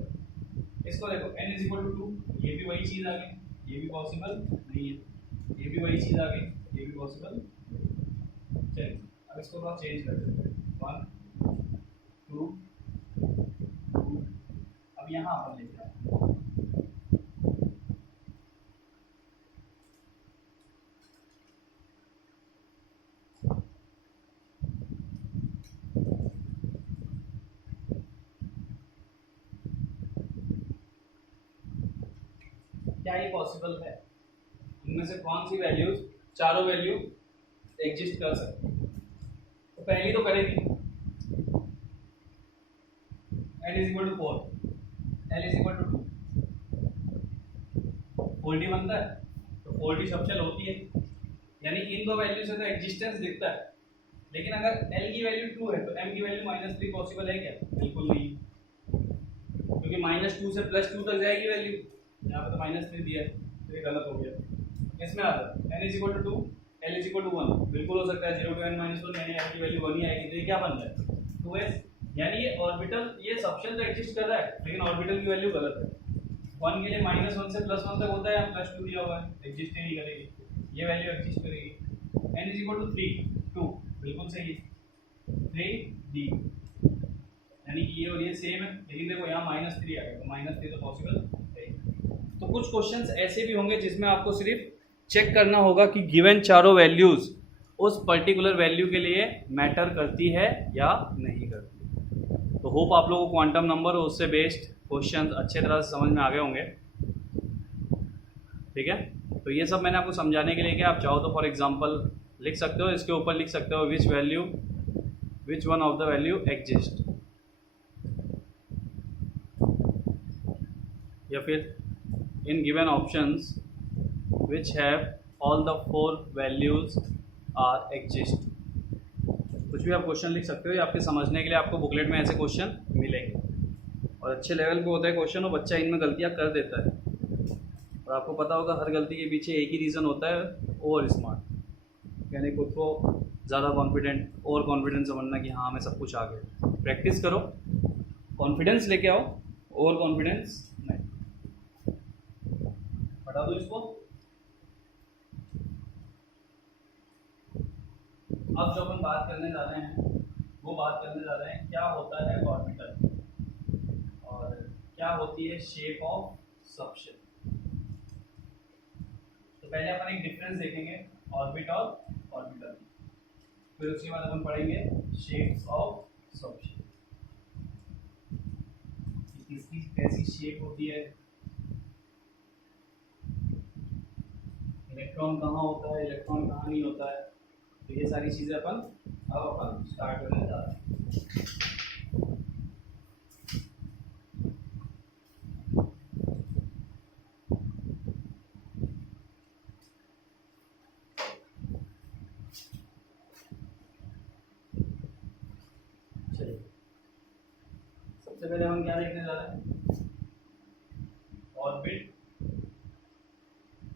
इसको देखो n = 2, ये भी वही चीज आ गई, ये भी पॉसिबल नहीं है, ये भी वही चीज आ गई, ये भी पॉसिबल। चलिए अब इसको थोड़ा चेंज कर देते हैं, 1 2 2, अब यहाँ पर लेके आओ, क्या ये पॉसिबल है? इनमें से कौन सी वैल्यूज, चारों वैल्यू एग्जिस्ट कर सकती है? तो पहली तो करेगी n = 4, l = 2, 4d बनता है, तो 4d सबशेल होती है, यानी इन दो वैल्यू से तो एग्जिस्टेंस दिखता है, लेकिन अगर l की वैल्यू 2 है तो m की वैल्यू -3 पॉसिबल है क्या? बिल्कुल नहीं, क्योंकि -2 से +2 तक जाएगी वैल्यू, यहाँ पे तो -3 दिया है, तो ये गलत हो गया। इसमें आता है n = 2, l = 1, बिल्कुल हो सकता है 0 to n - 1, यानी l की वैल्यू 1 ही आएगी, तो ये क्या बन रहा है 2s, यानी ये ऑर्बिटल, ये सबशेल तो एग्जिस्ट कर रहा है लेकिन ऑर्बिटल की वैल्यू गलत है। 1 के लिए -1 से +1 तक होता है, या +2 दिया हुआ है, एग्जिस्ट ही नहीं करेगी, ये वैल्यू एग्जिस्ट करेगी। n = 3 2, बिल्कुल सही है, 3d, यानी कि ये और ये सेम है, लेकिन देखो यहाँ -3 आ गया, तो -3 तो पॉसिबल है। तो कुछ क्वेश्चंस ऐसे भी होंगे जिसमें आपको सिर्फ चेक करना होगा कि गिवन चारों वैल्यूज उस पर्टिकुलर वैल्यू के लिए मैटर करती है या नहीं करती। तो होप आप लोगों को क्वांटम नंबर और उससे बेस्ड क्वेश्चंस अच्छे तरह से समझ में आ गए होंगे। ठीक है, तो ये सब मैंने आपको समझाने के लिए कि आप चाहो तो फॉर एग्जांपल लिख सकते हो, इसके ऊपर लिख सकते हो which one of the value exist, या फिर इन given options which have all the 4 values are exist. कुछ भी आप क्वेश्चन लिख सकते हो, ये आपके समझने के लिए आपको बुकलेट में ऐसे क्वेश्चन मिलेंगे, और अच्छे लेवल पे होता है क्वेश्चन, और बच्चा इनमें गलतियाँ कर देता है, और आपको पता होगा हर गलती के पीछे एक ही रीज़न होता है, ओवर स्मार्ट, यानी खुद को ज़्यादा कॉन्फिडेंट, ओवर कॉन्फिडेंस समझना कि हाँ हमें सब कुछ आ गया। प्रैक्टिस करो, कॉन्फिडेंस लेके आओ, ओवर कॉन्फिडेंस नहीं। बता दो इसको। अब जो अपन बात करने जा रहे हैं वो बात करने जा रहे हैं क्या होता है ऑर्बिटल, और क्या होती है शेप ऑफ सबशेल। तो पहले अपन एक डिफरेंस देखेंगे ऑर्बिट और ऑर्बिटल, फिर उसके बाद अपन पढ़ेंगे शेप्स ऑफ सबशेल, किसकी कैसी शेप होती है, इलेक्ट्रॉन कहाँ होता है, इलेक्ट्रॉन कहाँ नहीं होता है, तो ये सारी चीज़ें अपन स्टार्ट करने जा रहे हैं। चलिए सबसे पहले हम क्या देखने जा रहे हैं, ऑर्बिट,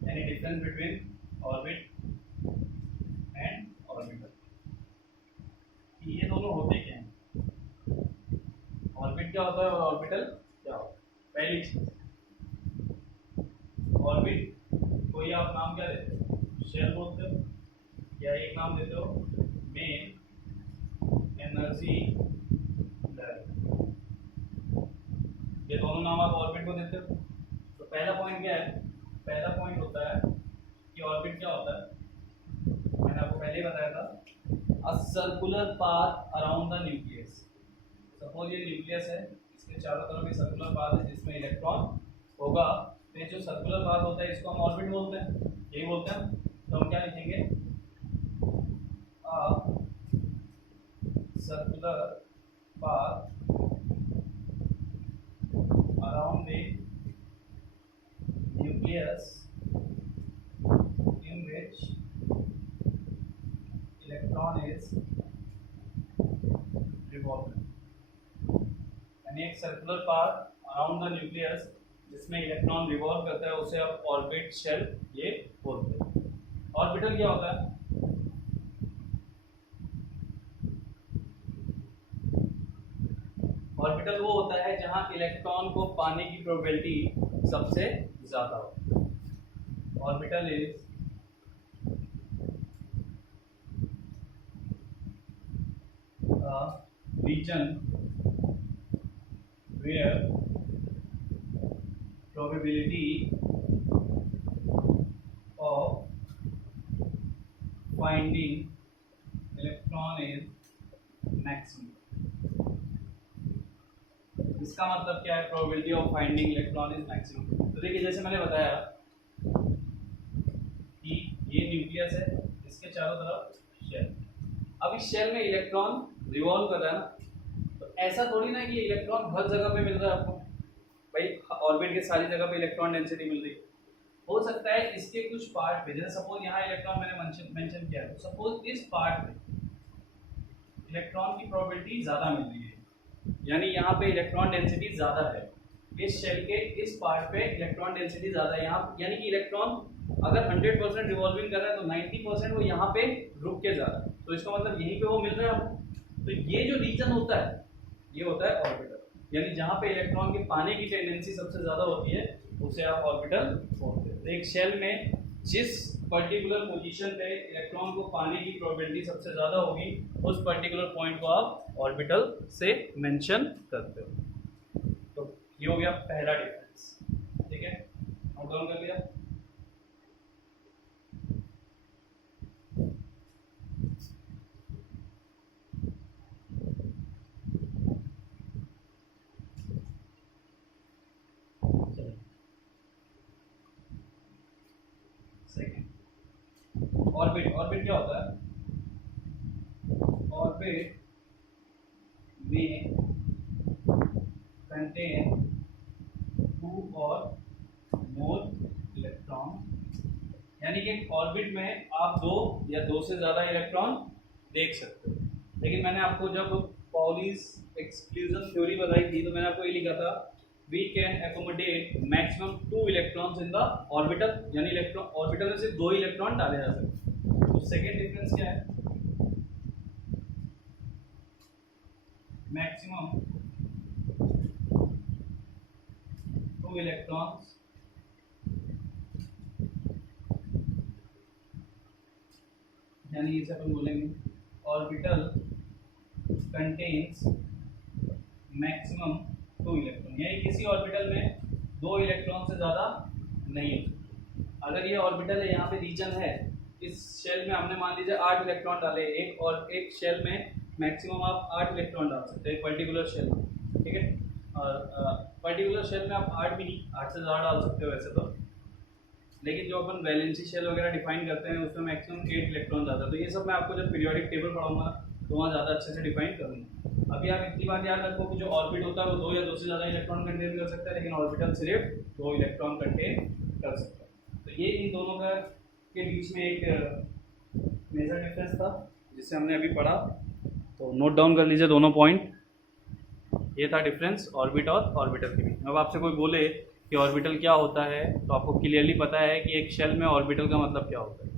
यानी difference between orbit and orbital. ये दोनों होते क्या हैं, ऑर्बिट क्या होता है और ऑर्बिटल क्या होता है। पहली चीज, ऑर्बिट को ही आप नाम क्या देते हो, शेल बोलते हो, या एक नाम देते हो मेन एनर्जी लेवल, ये दोनों नाम आप ऑर्बिट को देते हो। तो पहला पॉइंट क्या है, पहला पॉइंट होता है कि ऑर्बिट क्या होता है, मैंने आपको पहले ही बताया था, a circular path around the nucleus. Suppose ये न्यूक्लियस है, इसके चारों तरफ ये सर्कुलर पाथ है जिसमें इलेक्ट्रॉन होगा, तो ये जो सर्कुलर पाथ होता है इसको हम ऑर्बिट बोलते हैं, यही बोलते हैं। तो हम क्या लिखेंगे, circular path around the nucleus in which electron is revolving, यानी एक circular path around the nucleus जिसमें इलेक्ट्रॉन रिवॉल्व करता है उसे आप ऑर्बिट शेल ये बोलते हैं। ऑर्बिटल क्या होता है? ऑर्बिटल वो होता है जहां इलेक्ट्रॉन को पाने की प्रोबेबिलिटी सबसे ज्यादा हो। Orbital is region where probability of finding electron is maximum। इसका मतलब क्या है? Probability of finding electron is maximum. तो देखिए जैसे मैंने बताया कि ये न्यूक्लियस है, इसके चारों तरफ शेल। अब इस शेल में इलेक्ट्रॉन रिवॉल्व कर रहा है ना, तो ऐसा थोड़ी ना कि इलेक्ट्रॉन हर जगह पे मिल रहा है आपको। भाई ऑर्बिट के सारी जगह पे इलेक्ट्रॉन डेंसिटी मिल रही है। हो सकता है इसके कुछ पार्ट पे, जैसे सपोज यहाँ इलेक्ट्रॉन मैंने मेंशन किया है, तो सपोज इस पार्ट पे इलेक्ट्रॉन की प्रोबेबिलिटी ज़्यादा मिल रही है, यानी यहाँ पे इलेक्ट्रॉन डेंसिटी ज़्यादा है। इस शेल के इस पार्ट पे इलेक्ट्रॉन डेंसिटी ज़्यादा है यहाँ, यानी कि इलेक्ट्रॉन अगर 100% रिवॉल्विंग कर रहा है तो 90% वो यहाँ पे रुक के जा रहा है। तो इसका मतलब यहीं पे वो मिल रहा है आपको। तो ये जो रीजन होता है ये होता है ऑर्बिटल, यानी जहाँ पे इलेक्ट्रॉन के पाने की टेंडेंसी सबसे ज़्यादा होती है उसे आप ऑर्बिटल बोलते हैं। तो एक शेल में जिस पर्टिकुलर पोजीशन पे इलेक्ट्रॉन को पाने की प्रोबेबिलिटी सबसे ज़्यादा होगी उस पर्टिकुलर पॉइंट को आप ऑर्बिटल से मेंशन करते हो। तो ये हो गया पहला डिफरेंस। ठीक है, नोट डाउन कर लिया। ऑर्बिट, ऑर्बिट क्या होता है? ऑर्बिट में कंटेन 2 और मोर इलेक्ट्रॉन, यानी कि ऑर्बिट में आप 2 या 2 से ज़्यादा इलेक्ट्रॉन देख सकते हो। लेकिन मैंने आपको जब पाउलीज एक्सक्लूजन थ्योरी बताई थी तो मैंने आपको ये लिखा था we can accommodate maximum 2 electrons in the orbital, यानी इलेक्ट्रॉन ऑर्बिटल में सिर्फ 2 इलेक्ट्रॉन डाले जा सकते हैं। तो सेकेंड डिफरेंस क्या है? मैक्सिमम 2 इलेक्ट्रॉन्स यानी इसे अपन बोलेंगे ऑर्बिटल कंटेन्स मैक्सिमम 2 इलेक्ट्रॉन, यानी किसी ऑर्बिटल में 2 इलेक्ट्रॉन से ज़्यादा नहीं हो सकते। अगर ये ऑर्बिटल है, यहाँ पे रीजन है, इस शेल में हमने मान लीजिए 8 इलेक्ट्रॉन डाले, एक और एक शेल में मैक्सिमम आप 8 इलेक्ट्रॉन डाल सकते हैं पर्टिकुलर शेल में। ठीक है, और पर्टिकुलर शेल में आप 8 भी नहीं, 8 से ज़्यादा डाल सकते हो वैसे तो, लेकिन जो अपन वैलेंसी शेल वगैरह डिफाइन करते हैं उसमें मैक्सिमम 8 इलेक्ट्रॉन जाता है। तो ये सब मैं आपको जब पीरियोडिक टेबल पढ़ाऊंगा तो वहाँ ज़्यादा अच्छे से डिफाइन करूँगा। अभी आप इतनी बात याद रखो कि जो ऑर्बिट होता है वो 2 या 2 से ज़्यादा इलेक्ट्रॉन कंटेन कर सकता है, लेकिन ऑर्बिटल सिर्फ 2 इलेक्ट्रॉन कंटेन कर सकता है। तो ये इन दोनों का के बीच में एक मेजर डिफरेंस था जिसे हमने अभी पढ़ा। तो नोट डाउन कर लीजिए दोनों पॉइंट। ये था डिफरेंस ऑर्बिट और ऑर्बिटल के बीच। अब आपसे कोई बोले कि ऑर्बिटल क्या होता है तो आपको क्लियरली पता है कि एक शेल में ऑर्बिटल का मतलब क्या होता है,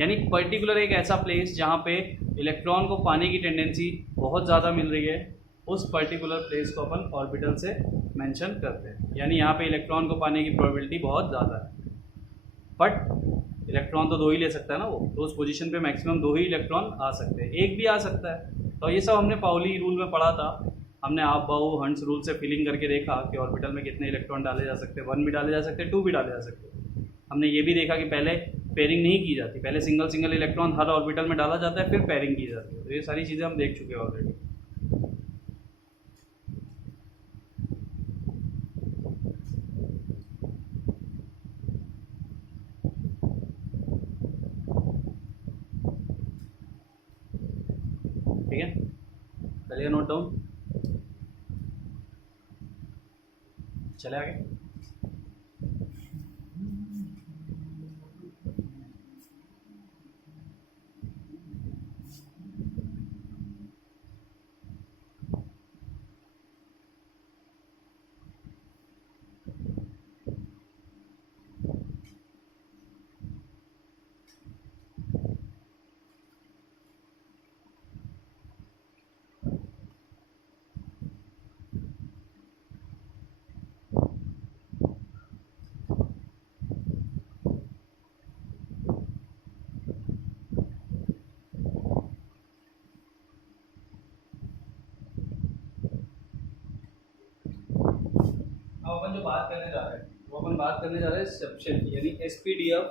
यानी पर्टिकुलर एक ऐसा प्लेस जहाँ पे इलेक्ट्रॉन को पाने की टेंडेंसी बहुत ज़्यादा मिल रही है, उस पर्टिकुलर प्लेस को अपन ऑर्बिटल से मेंशन करते हैं। यानी यहाँ पे इलेक्ट्रॉन को पाने की प्रोबेबिलिटी बहुत ज़्यादा है, बट इलेक्ट्रॉन तो 2 ही ले सकता है ना वो, तो उस पोजीशन पे मैक्सिमम 2 ही इलेक्ट्रॉन आ सकते हैं, एक भी आ सकता है। तो ये सब हमने पाउली रूल में पढ़ा था, हमने आप बाउ हंट्स रूल से फिलिंग करके देखा कि ऑर्बिटल में कितने इलेक्ट्रॉन डाले जा सकते हैं, 1 भी डाले जा सकते हैं, 2 भी डाले जा सकते हैं। हमने ये भी देखा कि पहले पेयरिंग नहीं की जाती, पहले सिंगल सिंगल इलेक्ट्रॉन हर ऑर्बिटल में डाला जाता है, फिर पेयरिंग की जाती है। तो ये सारी चीज़ें हम देख चुके हैं ऑलरेडी। ठीक है, चलिए नोट डाउन। चले आगे। अब अपन जो बात करने जा रहे हैं वो अपन बात करने जा रहे हैं सबशेल की, यानी एसपीडीएफ,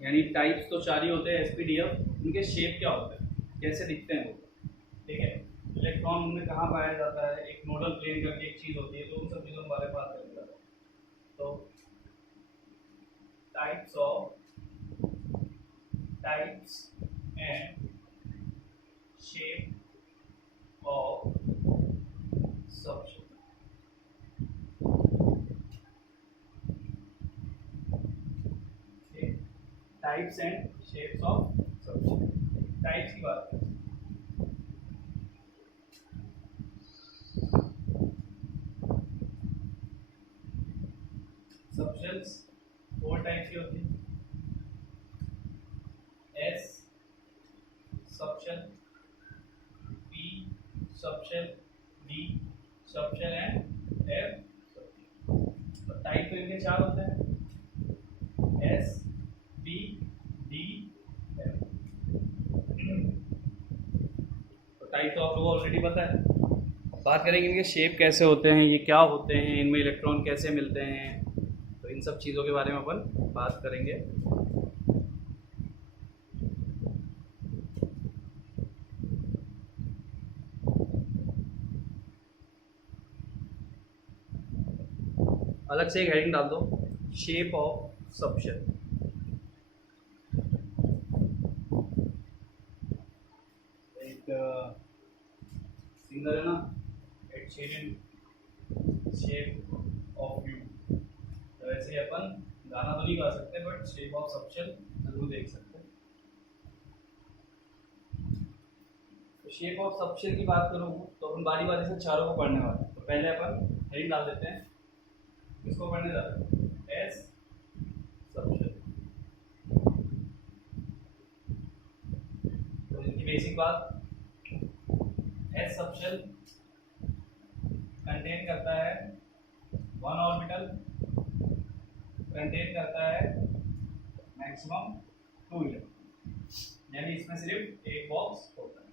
यानी टाइप्स तो चार ही होते हैं एसपीडीएफ। उनके शेप क्या होते हैं, कैसे दिखते हैं वो, ठीक है। इलेक्ट्रॉन उनमें कहाँ पाया जाता है, एक नोडल प्लेन करके एक चीज़ होती है, तो उन सब चीज़ों के बारे में बात करने जा रहे हैं। तो types and shape of subshell. Types and shapes of subshell. Types की बात करें, सबशेल्स 4 टाइप की होती है। S subshell, P subshell, D subshell and F subshell. तो टाइप तो इनके 4 होते हैं, एस, पी, डी, एफ। तो टाइप तो आप लोगों को ऑलरेडी पता है। बात करेंगे इनके शेप कैसे होते हैं, ये क्या होते हैं, इनमें इलेक्ट्रॉन कैसे मिलते हैं, तो इन सब चीज़ों के बारे में अपन बात करेंगे। अलग से एक हेडिंग डाल दो, शेप ऑफ सबशेल। एक सिंगर है ना, Ed Sheeran, shape of you. तो वैसे ही अपन गाना तो नहीं गा सकते, बट शेप ऑफ सबशेल जरूर देख सकते हैं। तो शेप ऑफ सबशेल की बात करूँ तो अपन बारी बारी से चारों को पढ़ने वाले हैं। तो पहले अपन हेडिंग डाल देते हैं, किसको पढ़ने जा रहे हैं, एस सबशेल। तो इनकी बेसिक बात, एस सबशेल कंटेन करता है 1 ऑर्बिटल, कंटेन करता है मैक्सिमम 2 इलेक्ट्रॉन, यानी इसमें सिर्फ एक बॉक्स होता है।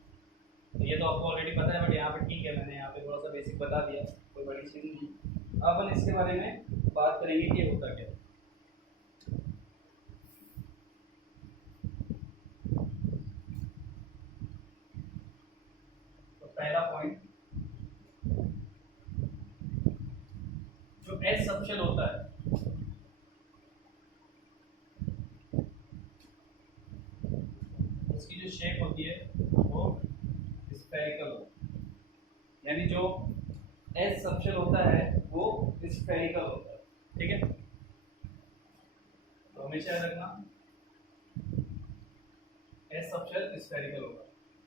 तो ये तो आपको ऑलरेडी पता है, बट यहाँ पे ठीक है, मैंने यहाँ पे थोड़ा सा बेसिक बता दिया, कोई बड़ी चीज़ नहीं। अब अपन इसके बारे में बात करेंगे कि होता क्या है। तो पहला पॉइंट, जो एस सबशेल होता है, उसकी जो शेप होती है वो स्फेरिकल होती है, यानी जो एस सबशेल होता है वो स्फेरिकल होता है, ठीक है। तो हमेशा याद रखना, एस सबशेल स्फेरिकल होगा।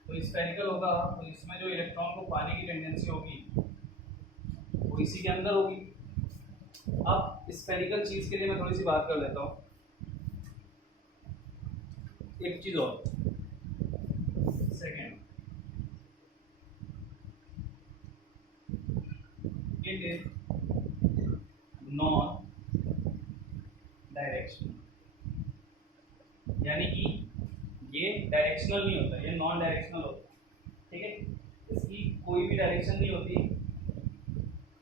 तो स्फेरिकल होगा तो इसमें जो इलेक्ट्रॉन को पाने की टेंडेंसी होगी वो इसी के अंदर होगी। अब स्फेरिकल चीज के लिए मैं थोड़ी सी बात कर लेता हूँ। एक चीज और, second, it is non directional, यानी कि ये डायरेक्शनल नहीं होता, ये नॉन डायरेक्शनल होता है, ठीक है। इसकी कोई भी डायरेक्शन नहीं होती।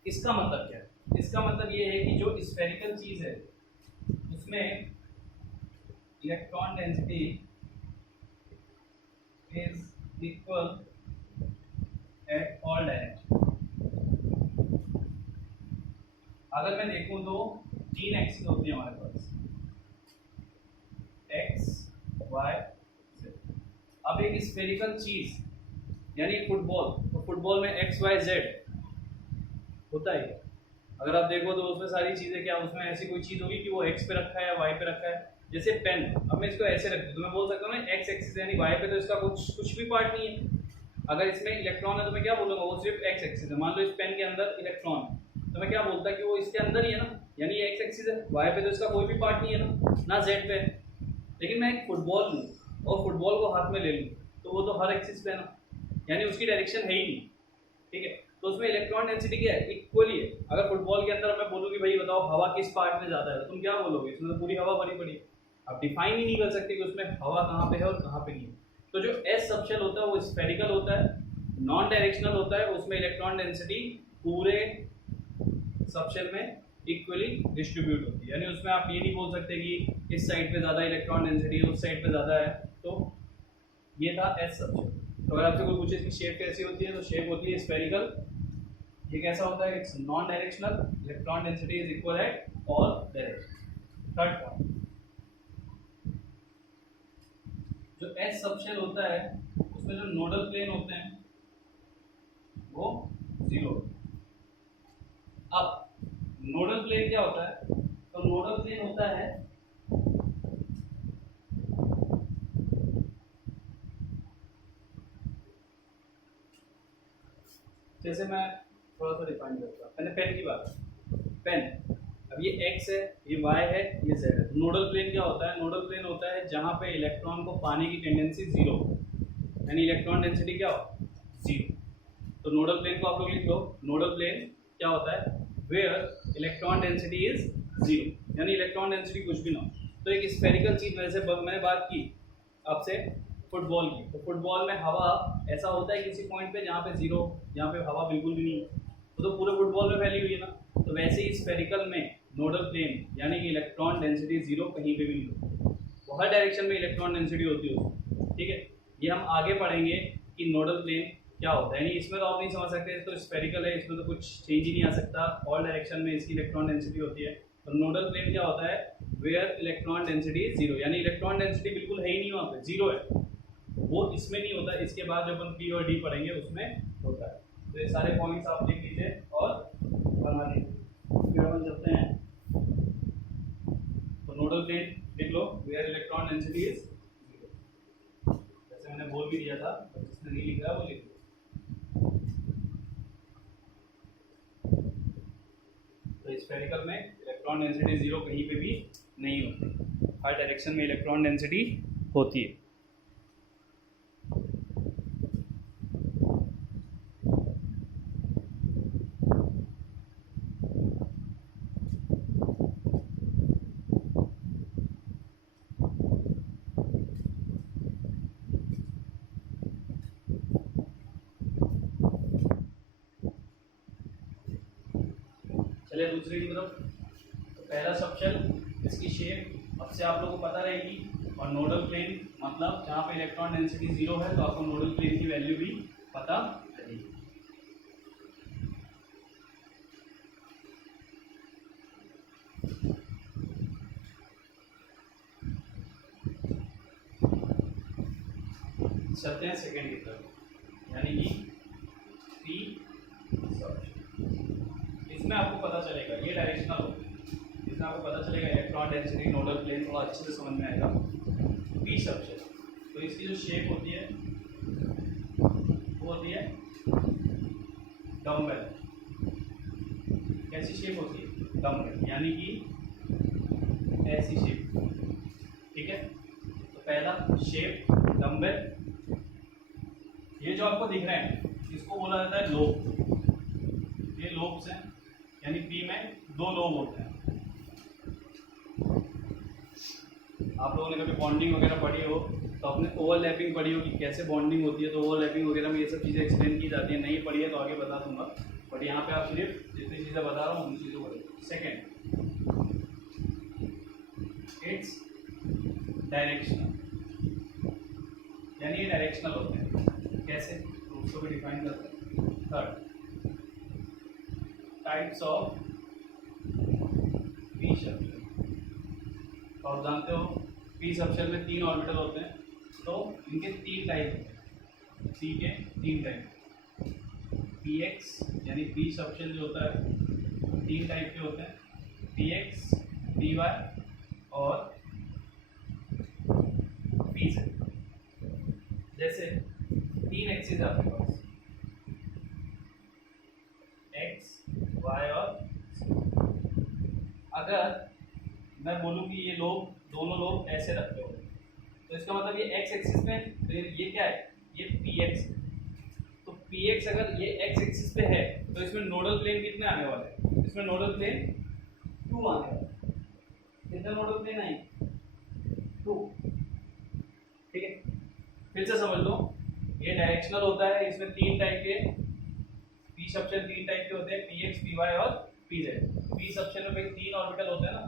इसका मतलब क्या है, इसका मतलब ये है कि जो स्फेरिकल चीज है उसमें electron density is equal at all direction. अगर मैं देखूं तो 3 एक्सिस होती है हमारे पास, एक्स, वाई, जेड। अब एक स्फेरिकल चीज यानी फुटबॉल, तो फुटबॉल में एक्स वाई जेड होता है, अगर आप देखो तो उसमें सारी चीज़ें क्या, उसमें ऐसी कोई चीज़ होगी कि वो एक्स पे रखा है या वाई पे रखा है। जैसे पेन, अब मैं इसको ऐसे रख दूँ तो मैं बोल सकता हूँ ना एक्स एक्सिस यानी वाई पे तो इसका कुछ भी पार्ट नहीं है। अगर इसमें इलेक्ट्रॉन है तो मैं क्या बोलूँगा, वो सिर्फ एक्स एक्सिस है। मान लो इस पेन के अंदर इलेक्ट्रॉन है तो मैं क्या बोलता कि वो इसके अंदर ही है ना, यानी ये एक्स एक्सिस है। वाई पे तो इसका कोई भी पार्ट नहीं है ना जेड पे है। लेकिन मैं एक फुटबॉल लूँ और फुटबॉल को हाथ में ले लूँ तो वो तो हर एक्सिस पे है ना, यानी उसकी डायरेक्शन है ही नहीं। ठीक है, तो उसमें इलेक्ट्रॉन डेंसिटी क्या है, इक्वली है। अगर फुटबॉल के अंदर मैं बोलूँ कि भाई बताओ हवा किस पार्ट में ज़्यादा है, तो तुम क्या बोलोगे, इसमें तो पूरी हवा भरी पड़ी है। आप डिफाइन ही नहीं कर सकते कि उसमें हवा कहाँ पे है और कहाँ पे नहीं है। तो जो एस सबशेल होता है वो स्फेरिकल होता है, नॉन डायरेक्शनल होता है, उसमें इलेक्ट्रॉन डेंसिटी पूरे सबशेल में इक्वली डिस्ट्रीब्यूट होती है। यानी उसमें आप ये नहीं बोल सकते कि इस साइड पे ज़्यादा इलेक्ट्रॉन डेंसिटी है, उस साइड पे ज़्यादा है। तो ये था एस सबशेल। तो अगर आपसे कोई पूछे इसकी शेप कैसी होती है, तो शेप होती है स्फेरिकल। ये कैसा होता है, it's non directional, electron density is equal at all direction. Third point, जो एस सबशेल होता है उसमें जो नोडल प्लेन होते हैं वो जीरो। अब नोडल प्लेन क्या होता है, तो नोडल प्लेन होता है जैसे मैं थोड़ा सा डिफाइन करता हूँ पहले पेन की बात। पेन, अब ये x है, ये y है, ये z है। नोडल प्लेन क्या होता है, नोडल प्लेन होता है जहाँ पे इलेक्ट्रॉन को पाने की टेंडेंसी जीरो, यानी इलेक्ट्रॉन डेंसिटी क्या हो, जीरो। तो नोडल प्लेन को आप लोग लिख लो, नोडल प्लेन क्या होता है, where electron density is zero, यानी इलेक्ट्रॉन डेंसिटी कुछ भी ना हो। तो एक स्फेरिकल चीज मैंने बात की आपसे फुटबॉल की, तो फुटबॉल में हवा ऐसा होता है किसी पॉइंट पे जहाँ पे जीरो, जहाँ पे हवा बिल्कुल भी नहीं है, तो पूरे फुटबॉल में फैली हुई है ना। तो वैसे ही स्फेरिकल में नोडल प्लेन यानी कि इलेक्ट्रॉन डेंसिटी जीरो कहीं पे भी नहीं होती, वो हर डायरेक्शन में इलेक्ट्रॉन डेंसिटी होती है। ठीक है, ये हम आगे पढ़ेंगे कि नोडल प्लेन क्या होता है। यानी इसमें तो आप नहीं समझ सकते, तो स्फेरिकल है, इसमें तो कुछ चेंज ही नहीं आ सकता, ऑल डायरेक्शन में इसकी इलेक्ट्रॉन डेंसिटी होती है। तो नोडल प्लेन क्या होता है, where electron density is zero, यानी इलेक्ट्रॉन डेंसिटी बिल्कुल है ही नहीं, वहाँ पे जीरो है, वो इसमें नहीं होता। इसके बाद जब हम पी और डी पढ़ेंगे उसमें होता है। तो ये सारे पॉइंट्स आप लिख लीजिए और बना लीजिए, फिर अपन चलते हैं। तो नोडल प्लेन लिख लो, where electron density is zero, जैसे मैंने बोल भी दिया था, तो जिसने नहीं लिखा है वो लिख लो। तो स्फेरिकल में इलेक्ट्रॉन डेंसिटी जीरो कहीं पे भी नहीं होती, हर डायरेक्शन में इलेक्ट्रॉन डेंसिटी होती है। चलिए दूसरी की तरफ। तो पहला सबशेल, इसकी शेप अब से आप लोगों को पता रहेगी, और नोडल प्लेन मतलब जहाँ पे इलेक्ट्रॉन डेंसिटी जीरो है, तो आपको नोडल प्लेन की वैल्यू भी पता रहेगी। चलते हैं सेकेंड की तरफ, यानी कि पी सबशेल। इसमें आपको पता चलेगा, ये डायरेक्शनल होता है, इसमें आपको पता चलेगा इलेक्ट्रॉन डेंसिटी, नोडल प्लेन थोड़ा अच्छे से समझ में आएगा। पी सबशेल, तो इसकी जो शेप होती है वो होती है डम्बेल। कैसी शेप होती है, डम्बेल, यानी कि ऐसी शेप। ठीक है, तो पहला शेप डम्बेल, ये जो आपको दिख रहे हैं इसको बोला जाता है लोब। ये लोब्स हैं, यानी पी में दो लोब होते हैं। आप लोगों ने कभी बॉन्डिंग वगैरह पढ़ी हो तो आपने ओवरलैपिंग पढ़ी हो कि कैसे बॉन्डिंग होती है, तो ओवरलैपिंग वगैरह में ये सब चीज़ें एक्सप्लेन की जाती है। नहीं पढ़ी है तो आगे बता दूंगा, बट यहाँ पे आप सिर्फ जितनी चीज़ें बता रहा हूँ उन चीज़ों को देखो। सेकेंड, इट्स डायरेक्शनल, यानी ये डायरेक्शनल होते हैं। कैसे, तो उसको भी डिफाइन करते हैं। Third, types of P subshell. तो आप जानते हो पी सबशेल में 3 ऑर्बिटल होते हैं, तो इनके 3 टाइप हैं, पी के 3 टाइप। पी एक्स यानी पी सबशेल जो होता है 3 टाइप टाइप के होते हैं, पी एक्स, पी वाई और पी जेड। जैसे 3 एक्सिस आपके पास, एक्स, वाई और अगर मैं बोलूँ कि ये लोग दोनों लोग ऐसे रखे हो तो इसका मतलब ये एक्स एक्सिस में, तो ये क्या है, ये पी एक्स है। तो पी एक्स अगर ये एक्स एक्सिस पे है तो इसमें नोडल प्लेन कितने आने वाले हैं, इसमें नोडल प्लेन 2 आने वाले हैं। कितने नोडल प्लेन आए, 2। ठीक है, फिर से समझ लो, ये डायरेक्शनल होता है, इसमें 3 टाइप के पी सबशेल 3 टाइप के होते हैं, पी एक्स, पी वाई और पी जेड। पी सबशेल में 3 ऑर्बिटल होते हैं ना,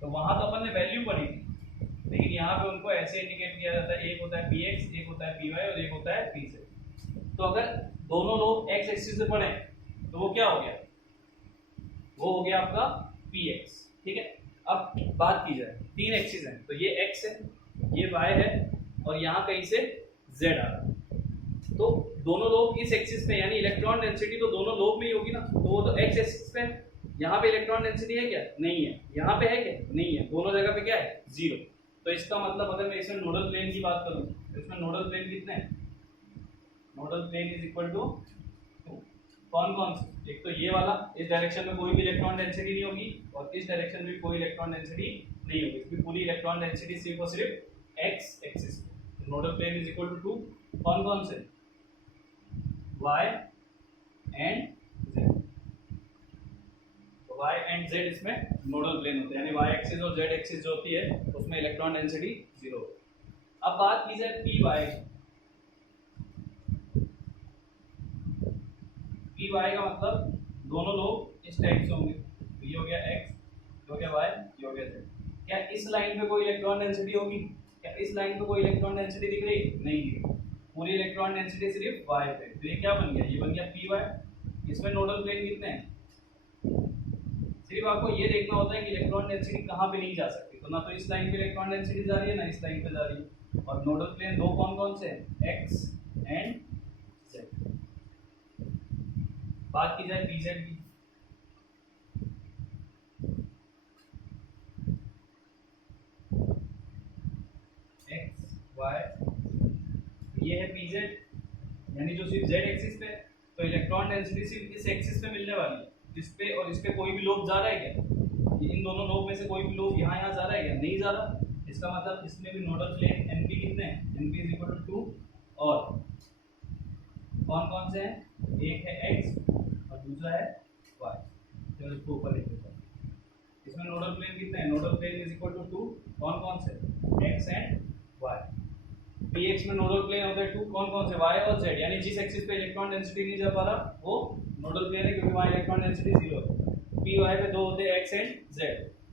तो वहां तो अपन ने वैल्यू पढ़ी थी, लेकिन यहाँ पे उनको ऐसे इंडिकेट किया जाता है, एक होता है पी एक्स, एक होता है पी वाई और एक होता है पी जेड। तो अगर दोनों लोग एक्स एक्सिस से पढ़े तो वो क्या हो गया, वो हो गया आपका पी एक्स। ठीक है, अब बात की जाए, 3 एक्सिस हैं, तो ये एक्स है, ये वाई है और यहाँ कहीं से जेड आ रहा है। तो दोनों लोग इस एक्सिस पे, यानी इलेक्ट्रॉन डेंसिटी तो दोनों लोग में ही होगी ना, तो वो तो एक्स एक्सिस पे, यहाँ पे इलेक्ट्रॉन डेंसिटी है क्या, नहीं है, यहाँ पे है क्या, नहीं है, दोनों जगह पे क्या है, 0। तो इसका मतलब अगर मैं इसमें नोडल प्लेन की बात करूँ तो इसमें नोडल प्लेन कितने हैं, nodal plane is equal to कौन कौन से, एक तो ये वाला, इस डायरेक्शन में कोई भी इलेक्ट्रॉन डेंसिटी नहीं होगी और इस डायरेक्शन में कोई इलेक्ट्रॉन डेंसिटी नहीं होगी, इसकी पूरी इलेक्ट्रॉन डेंसिटी सिर्फ और सिर्फ एक्स एक्सिस पे। Nodal plane is equal to कौन कौन से, y एंड z। तो y एंड z इसमें नोडल प्लेन होते हैं, यानी y एक्सिस और z एक्सिस जो होती है उसमें इलेक्ट्रॉन डेंसिटी 0। अब बात की जाए पी वाई, पी वाई का मतलब दोनों लोग इस टाइप से होंगे, तो ये हो गया x, ये हो गया y, ये हो गया z। क्या इस लाइन पे कोई इलेक्ट्रॉन डेंसिटी होगी, क्या इस लाइन पे कोई इलेक्ट्रॉन डेंसिटी दिख रही, नहीं दिख रही, पूरी इलेक्ट्रॉन डेंसिटी सिर्फ y पे। तो ये क्या बन गया, ये बन गया पी वाई। इसमें नोडल प्लेन कितने हैं, सिर्फ आपको ये देखना होता है कि इलेक्ट्रॉन डेंसिटी कहाँ पे नहीं जा सकती, तो ना तो इस लाइन पे इलेक्ट्रॉन डेंसिटी जा रही है ना इस लाइन पे जा रही है। और नोडल प्लेन दो कौन कौन से हैं, एक्स एंड जेड। बात की जाए पी जेड की, एक्स वाई, ये है पी जेड, यानी जो सिर्फ जेड एक्सिस पे है, तो इलेक्ट्रॉन डेंसिटी सिर्फ इस एक्सिस पे मिलने वाली है, जिस पे और इस पे कोई भी लोब जा रहा है क्या, इन दोनों लोब में से कोई भी लोब यहाँ जा रहा है क्या, नहीं जा रहा। इसका मतलब इसमें भी नोडल प्लेन एनपी कितने हैं, एनपी इज इक्वल टू 2 और कौन कौन से हैं, एक है एक्स और दूसरा है वाई। चलो इसको ऊपर लिख देता हूँ, इसमें नोडल प्लेन कितने हैं, nodal plane is equal to 2, कौन कौन से, एक्स एंड वाई। px में नोडल प्लेन होते हैं 2, कौन कौन से, y और z, यानी जिस एक्सिस पे इलेक्ट्रॉन डेंसिटी नहीं जा पा रहा वो नोडल प्लेन है, क्योंकि वहां इलेक्ट्रॉन डेंसिटी 0 है। py पे 2 होते हैं x एंड z,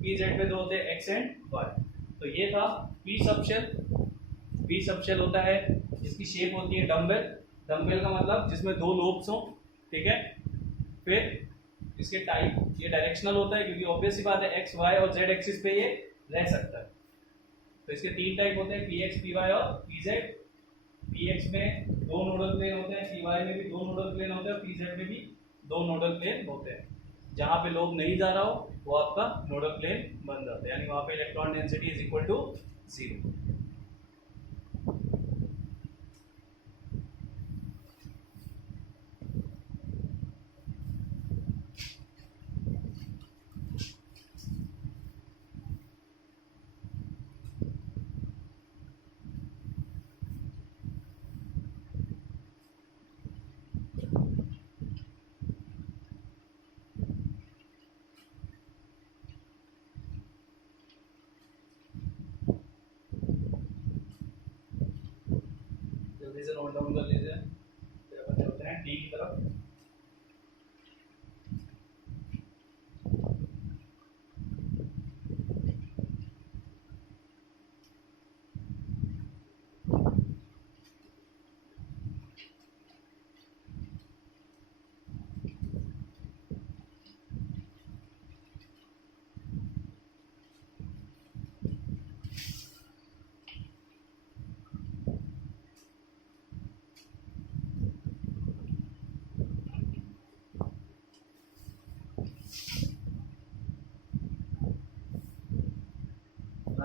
pz पे 2 होते हैं x एंड y। तो ये था p सबशेल। p सबशेल होता है, इसकी शेप होती है डंबल, डंबल का मतलब जिसमें 2 लोब्स हो, ठीक है। फिर इसके टाइप, ये डायरेक्शनल होता है क्योंकि ऑब्वियस सी बात है x y और z एक्सिस पे ये रह सकता है। तो इसके 3 टाइप होते हैं, px, py और pz। px में 2 नोडल प्लेन होते हैं, py में भी 2 नोडल प्लेन होते हैं और pz में भी 2 नोडल प्लेन होते हैं। जहां पे लोब नहीं जा रहा हो वो आपका नोडल प्लेन बन जाता है, यानी वहां पे electron density is equal to 0। जल्दी से नोट डाउन कर लीजिए, फिर अपन चलते हैं डी की तरफ।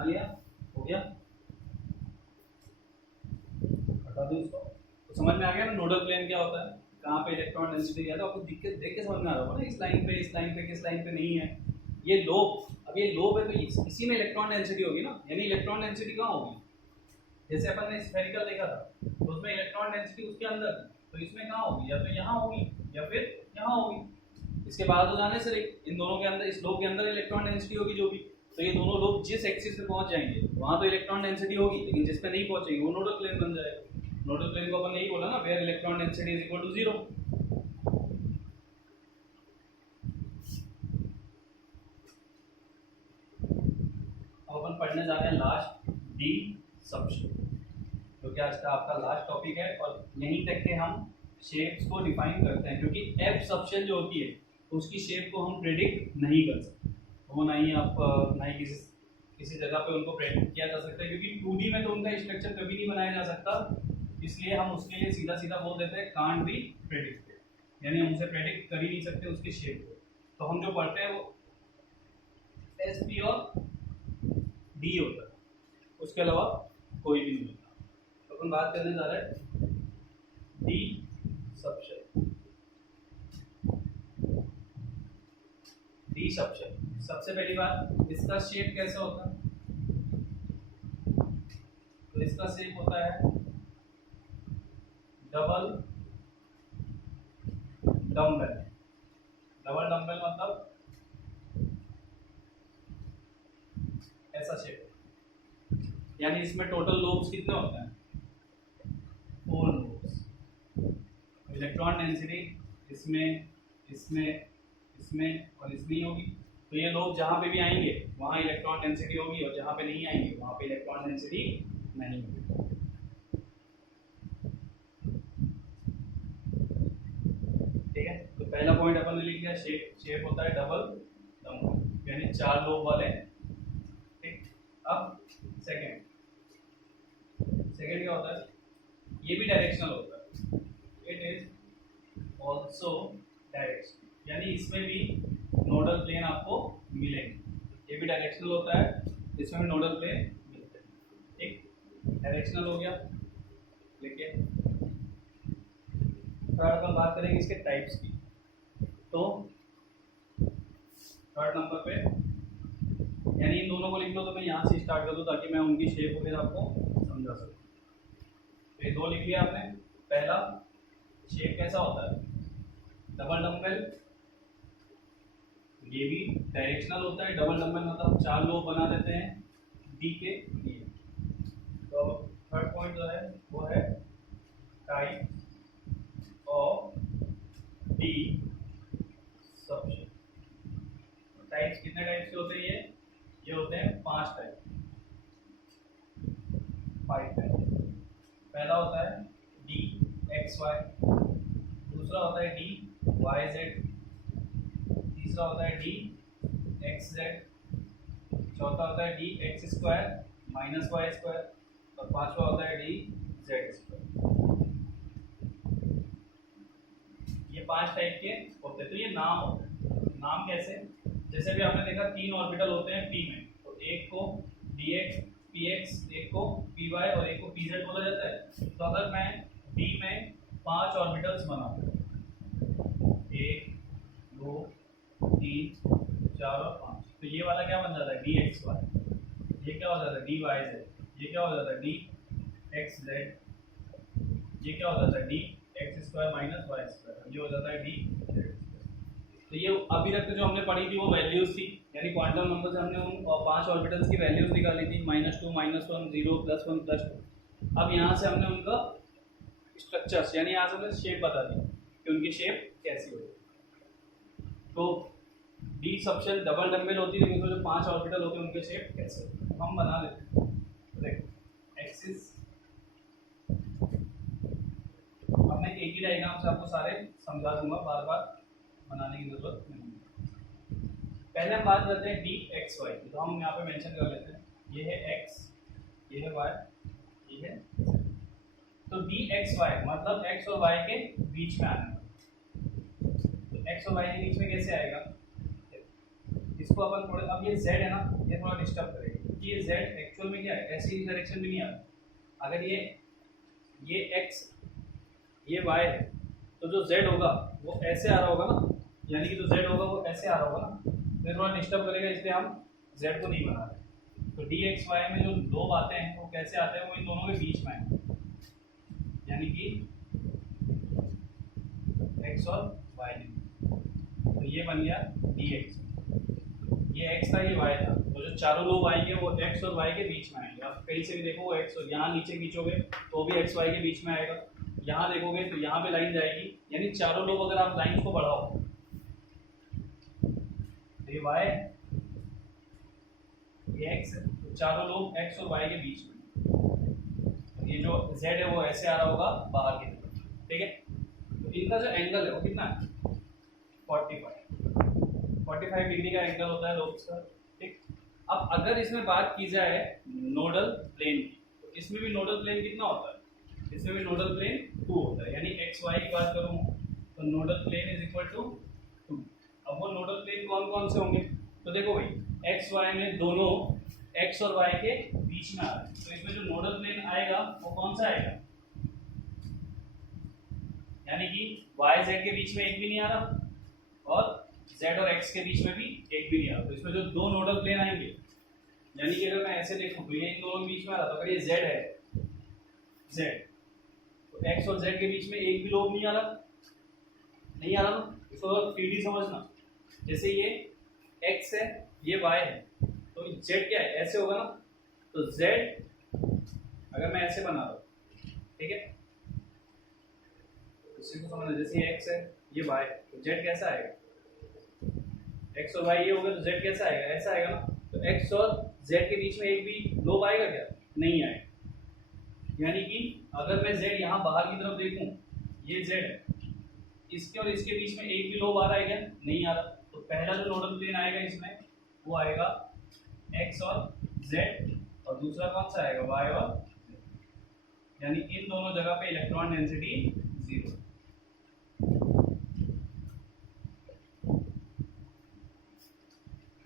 बना लिया, हो गया, हटा दो इसको। तो समझ में आ गया ना नोडल प्लेन क्या होता है, कहाँ पे इलेक्ट्रॉन डेंसिटी है। तो आपको दिक्कत देख के समझ में आ रहा होगा ना, इस लाइन पे, इस लाइन पे, किस लाइन पे नहीं है। ये लोब, अब ये लोब है तो इसी में इलेक्ट्रॉन डेंसिटी होगी ना, यानी इलेक्ट्रॉन डेंसिटी कहाँ होगी, जैसे अपन ने स्फेरिकल देखा था तो उसमें इलेक्ट्रॉन डेंसिटी उसके अंदर थी, तो इसमें कहाँ होगी, या तो यहाँ होगी या फिर यहाँ होगी। इसके बाद हो जाने से इन दोनों के अंदर, इस लोब के अंदर इलेक्ट्रॉन डेंसिटी होगी जो भी, तो ये दोनों लोब जिस एक्सिस पे पहुंच जाएंगे वहां तो इलेक्ट्रॉन डेंसिटी होगी, लेकिन जिस पे नहीं पहुंचेंगे वो नोडल प्लेन बन जाएगा। नोडल प्लेन को अपन यही बोला ना, where electron density is equal to 0। अब अपन पढ़ने जा रहे हैं लास्ट डी सबशेल, जो कि आज का आपका लास्ट टॉपिक है, और यहीं तक के हम शेप्स को डिफाइन करते हैं, क्योंकि एफ सबशेल जो होती है उसकी शेप को हम प्रेडिक्ट नहीं कर सकते, वो ना ही आप ना ही किसी जगह पे उनको प्रेडिक्ट किया जा सकता है, क्योंकि 2D में तो उनका स्ट्रक्चर कभी नहीं बनाया जा सकता, इसलिए हम उसके लिए सीधा सीधा बोल देते हैं कांट बी प्रेडिक्टेड, यानी हम उसे प्रेडिक्ट कर ही नहीं सकते उसकी शेप को। तो हम जो पढ़ते हैं वो एस पी और डी होता है, उसके अलावा कोई भी नहीं होता। तो अपन बात करने जा रहे हैं डी सबशेल। डी सबशेल, सबसे पहली बात इसका शेप कैसा होता है, तो इसका शेप होता है डबल डम्बल। डबल डम्बल मतलब ऐसा शेप, यानी इसमें टोटल लोब्स कितने होते हैं, 4 लोब्स। इलेक्ट्रॉन डेंसिटी इसमें, इसमें, इसमें और इसमें ही होगी, तो ये लोग जहाँ पे भी आएंगे वहाँ इलेक्ट्रॉन डेंसिटी होगी, और जहाँ पे नहीं आएंगे वहाँ पे इलेक्ट्रॉन डेंसिटी नहीं होगी। ठीक है, तो पहला पॉइंट अपन ने लिख लिया, शेप होता है डबल डम्बल, यानी 4 लोब वाले। ठीक, अब सेकंड क्या होता है, ये भी डायरेक्शनल होता है, इट इज ऑल्सो डायरेक्शनल, यानी इसमें भी नोडल प्लेन आपको मिलेंगे, ये भी डायरेक्शनल होता है, इसमें भी नोडल प्लेन मिलते हैं। ठीक, डायरेक्शनल हो गया। लेकिन थर्ड अपन बात करेंगे इसके टाइप्स की, तो थर्ड नंबर पे, यानी इन दोनों को लिख लो, तो मैं यहाँ से स्टार्ट कर दूँ ताकि मैं उनकी शेप वगैरह आपको समझा सकूँ। तो ये दो लिख लिया आपने। पहला शेप कैसा होता है, डबल डम्बल, ये भी डायरेक्शनल होता है। डबल डम्बल मतलब 4 लोब बना देते हैं डी के लिए। तो थर्ड पॉइंट जो है वो है type of D subshell. Types कितने टाइप्स के होते हैं, ये होते हैं 5 टाइप, 5 टाइप। पहला होता है डी एक्स वाई, दूसरा होता है डी वाई जेड, तीसरा होता है डी एक्स जेड, चौथा होता है d x square minus y square, और पांचवा होता है डी जेड स्क्वायर। ये 5 टाइप के होते हैं। तो ये नाम होते हैं। नाम कैसे, जैसे भी आपने देखा 3 ऑर्बिटल होते हैं पी में, तो एक को डी एक्स पी एक्स, एक को पी वाई और एक को पी जेड बोला जाता है। तो अगर मैं डी में 5 ऑर्बिटल्स बनाऊँ, 1 2 3 4 और 5, तो ये वाला क्या बन जाता है डी एक्स वाई, ये क्या हो जाता है डी वाई जेड, ये क्या हो जाता है डी एक्स जेड, ये क्या हो जाता है d x square minus y square, ये हो जाता है डी जेड। तो ये अभी तक जो हमने पढ़ी थी वो वैल्यूज थी, यानी क्वांटम नंबर से हमने उन 5 ऑर्बिटल्स की वैल्यूज निकाली थी, -2 -1 0 +1 +2। अब यहाँ से हमने उनका स्ट्रक्चर्स, यानी यहाँ से हमने शेप बता दी कि उनकी शेप कैसी होती। तो डी सबशेल डबल डम्बल होती है, लेकिन जो 5 ऑर्बिटल होते हैं उनके शेप कैसे होते हैं हम बना लेते हैं। देखो एक्सिस, अब मैं एक ही डायग्राम से आपको सारे समझा दूंगा, बार बार बनाने की जरूरत नहीं है। पहले हम बात करते हैं डी एक्स वाई, तो हम यहाँ पे मेंशन कर लेते हैं, ये है एक्स, ये है वाई, ये है z। तो डी एक्स वाई मतलब एक्स और वाई के बीच में आने वाला। तो एक्स और वाई के बीच में कैसे आएगा, इसको अपन थोड़े, अब ये z है ना, ये थोड़ा डिस्टर्ब करेगा, क्योंकि ये z एक्चुअल में क्या है, ऐसी डायरेक्शन में नहीं आ रहा। अगर ये x ये y है तो जो z होगा वो ऐसे आ रहा होगा ना, यानी कि जो z होगा वो ऐसे आ रहा होगा ना, तो थोड़ा डिस्टर्ब करेगा, इसलिए हम z को नहीं बना रहे। तो dxy में जो लोब आते हैं वो कैसे आते हैं, वो इन दोनों के बीच में है, यानी कि x और y ने, तो ये बन गया dx, ये x था ये y था, तो जो चारों लोब आएंगे वो x और y के बीच में आएंगे। आप कहीं से भी देखो वो x, और यहाँ नीचे खींचोगे तो भी x y के बीच में आएगा, यहाँ देखोगे तो यहाँ पे लाइन जाएगी, यानी चारों लोब अगर आप लाइन को बढ़ाओ तो ये y ये x है, तो चारों लोब x और y के बीच में, ये जो z है वो ऐसे आ रहा होगा बाहर की तरफ, ठीक है। तो इनका जो एंगल है वो कितना है, 45 डिग्री का एंगल होता है लोब्स का, ठीक। अब अगर इसमें बात की जाए नोडल प्लेन की, तो इसमें भी नोडल प्लेन कितना होता है, इसमें भी नोडल प्लेन 2 होता है, यानी एक्स वाई की बात करूँ तो nodal plane is equal to 2। अब वो नोडल प्लेन कौन कौन से होंगे, तो देखो भाई एक्स वाई में दोनों एक्स और वाई के बीच में आ रहे हैं, तो इसमें जो नोडल प्लेन आएगा वो कौन सा आएगा, यानी कि वाई जेड के बीच में एक भी नहीं आ रहा और z और x के बीच में भी एक भी नहीं आ रहा, तो इसमें जो दो नोडल प्लेन आएंगे, यानी कि अगर मैं ऐसे देखूं तो ये इन दोनों के बीच में आ रहा, तो अगर ये z है z, तो x और z के बीच में एक भी लोब नहीं आ रहा, नहीं आ रहा ना, इसको 3D समझना, जैसे ये x है ये y है, तो z क्या है, ऐसे होगा ना, तो z अगर मैं ऐसे बना रहा हूं, ठीक है, इसी को समझना, जैसे ये x है ये y है, तो z कैसा आएगा, x और y ये हो गया, तो z कैसा आएगा, ऐसा आएगा ना, तो x और z के बीच में एक भी लोब आएगा क्या, नहीं आएगा, यानी कि अगर मैं z यहाँ बाहर की तरफ देखूं, ये z है, इसके और इसके बीच में एक भी लोब आ रहा है क्या, नहीं आ रहा, तो पहला जो नोडल प्लेन आएगा इसमें वो आएगा x और z, और दूसरा कौन सा आएगा, y और z, यानी इन दोनों जगह पे इलेक्ट्रॉन डेंसिटी 0।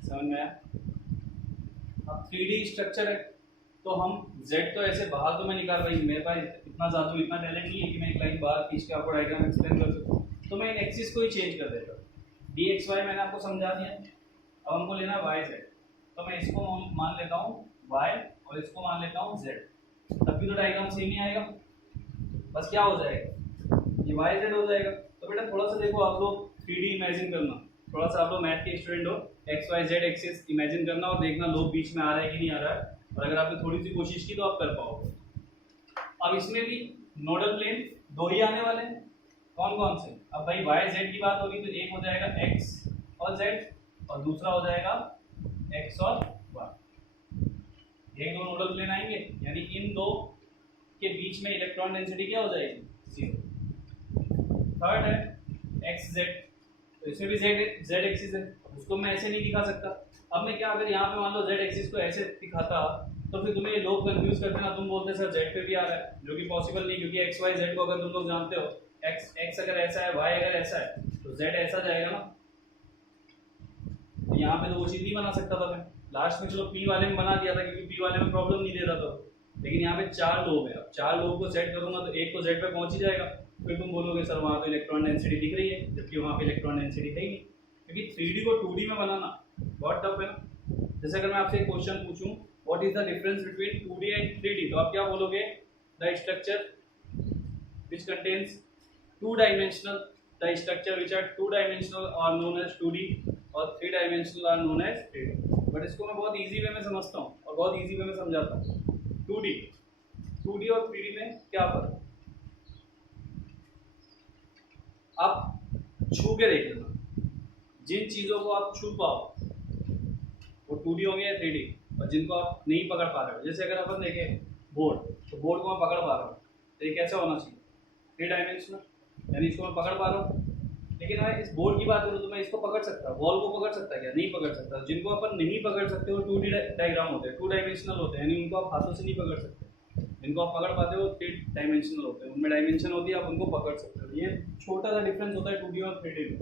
समझ में आया। अब 3D स्ट्रक्चर है, तो हम Z तो ऐसे बाहर तो मैं निकाल रही हूँ, मेरे पास इतना टैलेंट नहीं है कि मैं एक लाइन बाहर खींच के आपको डायग्राम एक्सप्लेन कर सकूँ, तो मैं इन एक्सिस को ही चेंज कर देता हूँ। dxy मैंने आपको समझा दिया, अब हमको लेना yz, तो मैं इसको मान लेता हूँ y और इसको मान लेता हूँ z, तभी तो डायग्राम सेम ही आएगा, बस क्या हो जाएगा, ये yz हो जाएगा। तो बेटा थोड़ा सा देखो, आप लोग 3D इमेजिन करना, थोड़ा सा आप लोग मैथ के स्टूडेंट हो, x y z axis imagine करना और देखना लोब बीच में आ रहा है कि नहीं आ रहा है, और अगर आपने थोड़ी सी कोशिश की तो आप कर पाओगे। अब इसमें भी नोडल प्लेन दो ही आने वाले हैं, कौन कौन से, अब भाई वाई जेड की बात होगी तो एक हो जाएगा एक्स और जेड और दूसरा हो जाएगा एक्स और वाई, एक दो नोडल प्लेन आएंगे, यानी इन दो के बीच में इलेक्ट्रॉन डेंसिटी क्या हो जाएगी, 0। थर्ड है एक्स जेड, तो इसमें भी जेड एक्सिस है, उसको मैं ऐसे नहीं दिखा सकता। अब मैं क्या, अगर यहाँ पे मान लो जेड एक्सिस को ऐसे दिखाता तो फिर तुम्हें लोग कंफ्यूज करते ना, तुम बोलते सर जेड पे भी आ रहा है, जो कि पॉसिबल नहीं, क्योंकि एक्स वाई जेड को अगर तुम लोग जानते हो, एक्स अगर ऐसा है वाई अगर ऐसा है तो जेड ऐसा जाएगा ना, तो यहाँ पे तो वो चीज नहीं बना सकता था मैं, लास्ट में चलो पी वाले में बना दिया था क्योंकि पी वाले में प्रॉब्लम नहीं दे रहा था, लेकिन यहाँ पे चार लोग हैं, अब चार लोगों को सेट करूंगा तो एक तो जेड पे पहुंच ही जाएगा, फिर तुम बोलोगे सर वहाँ पे इलेक्ट्रॉन डेंसिटी दिख रही है, जबकि वहाँ पे इलेक्ट्रॉन डेंसिटी है ही नहीं, क्योंकि 3D को 2D में बनाना बहुत टफ है ना। जैसे अगर मैं आपसे एक क्वेश्चन पूछूं what is the difference between 2D and 3D, तो आप क्या बोलोगे, the structure which contains two dimensional, the structure which are two dimensional are known as 2D और 3 dimensional are known as 3D। But इसको मैं बहुत easy way में समझता हूँ और बहुत इजी वे में समझाता हूँ। 2D और 3D में क्या फर्क है, आप छू के देख लेना, जिन चीजों को आप छू पाओ वो 2D होंगे या 3D, और जिनको आप नहीं पकड़ पा रहे हो, जैसे अगर अपन देखें बोर्ड, तो बोर्ड को मैं पकड़ पा रहा हूँ तो ये कैसा होना चाहिए, 3 डायमेंशनल, यानी इसको मैं पकड़ पा रहा हूँ, लेकिन मैं इस बोर्ड की बात करूँ तो मैं इसको पकड़ सकता हूँ, वॉल को पकड़ सकता क्या, नहीं पकड़ सकता। जिनको अपन नहीं पकड़ सकते वो 2D डायग्राम होते हैं, 2 डायमेंशनल होते हैं, यानी उनको आप हाथों से नहीं पकड़ सकते, जिनको आप पकड़ पाते हो 3 डायमेंशनल होते हैं, उनमें डायमेंशन होती है, आप उनको पकड़ सकते हो। ये छोटा सा डिफरेंस होता है 2D और 3D में,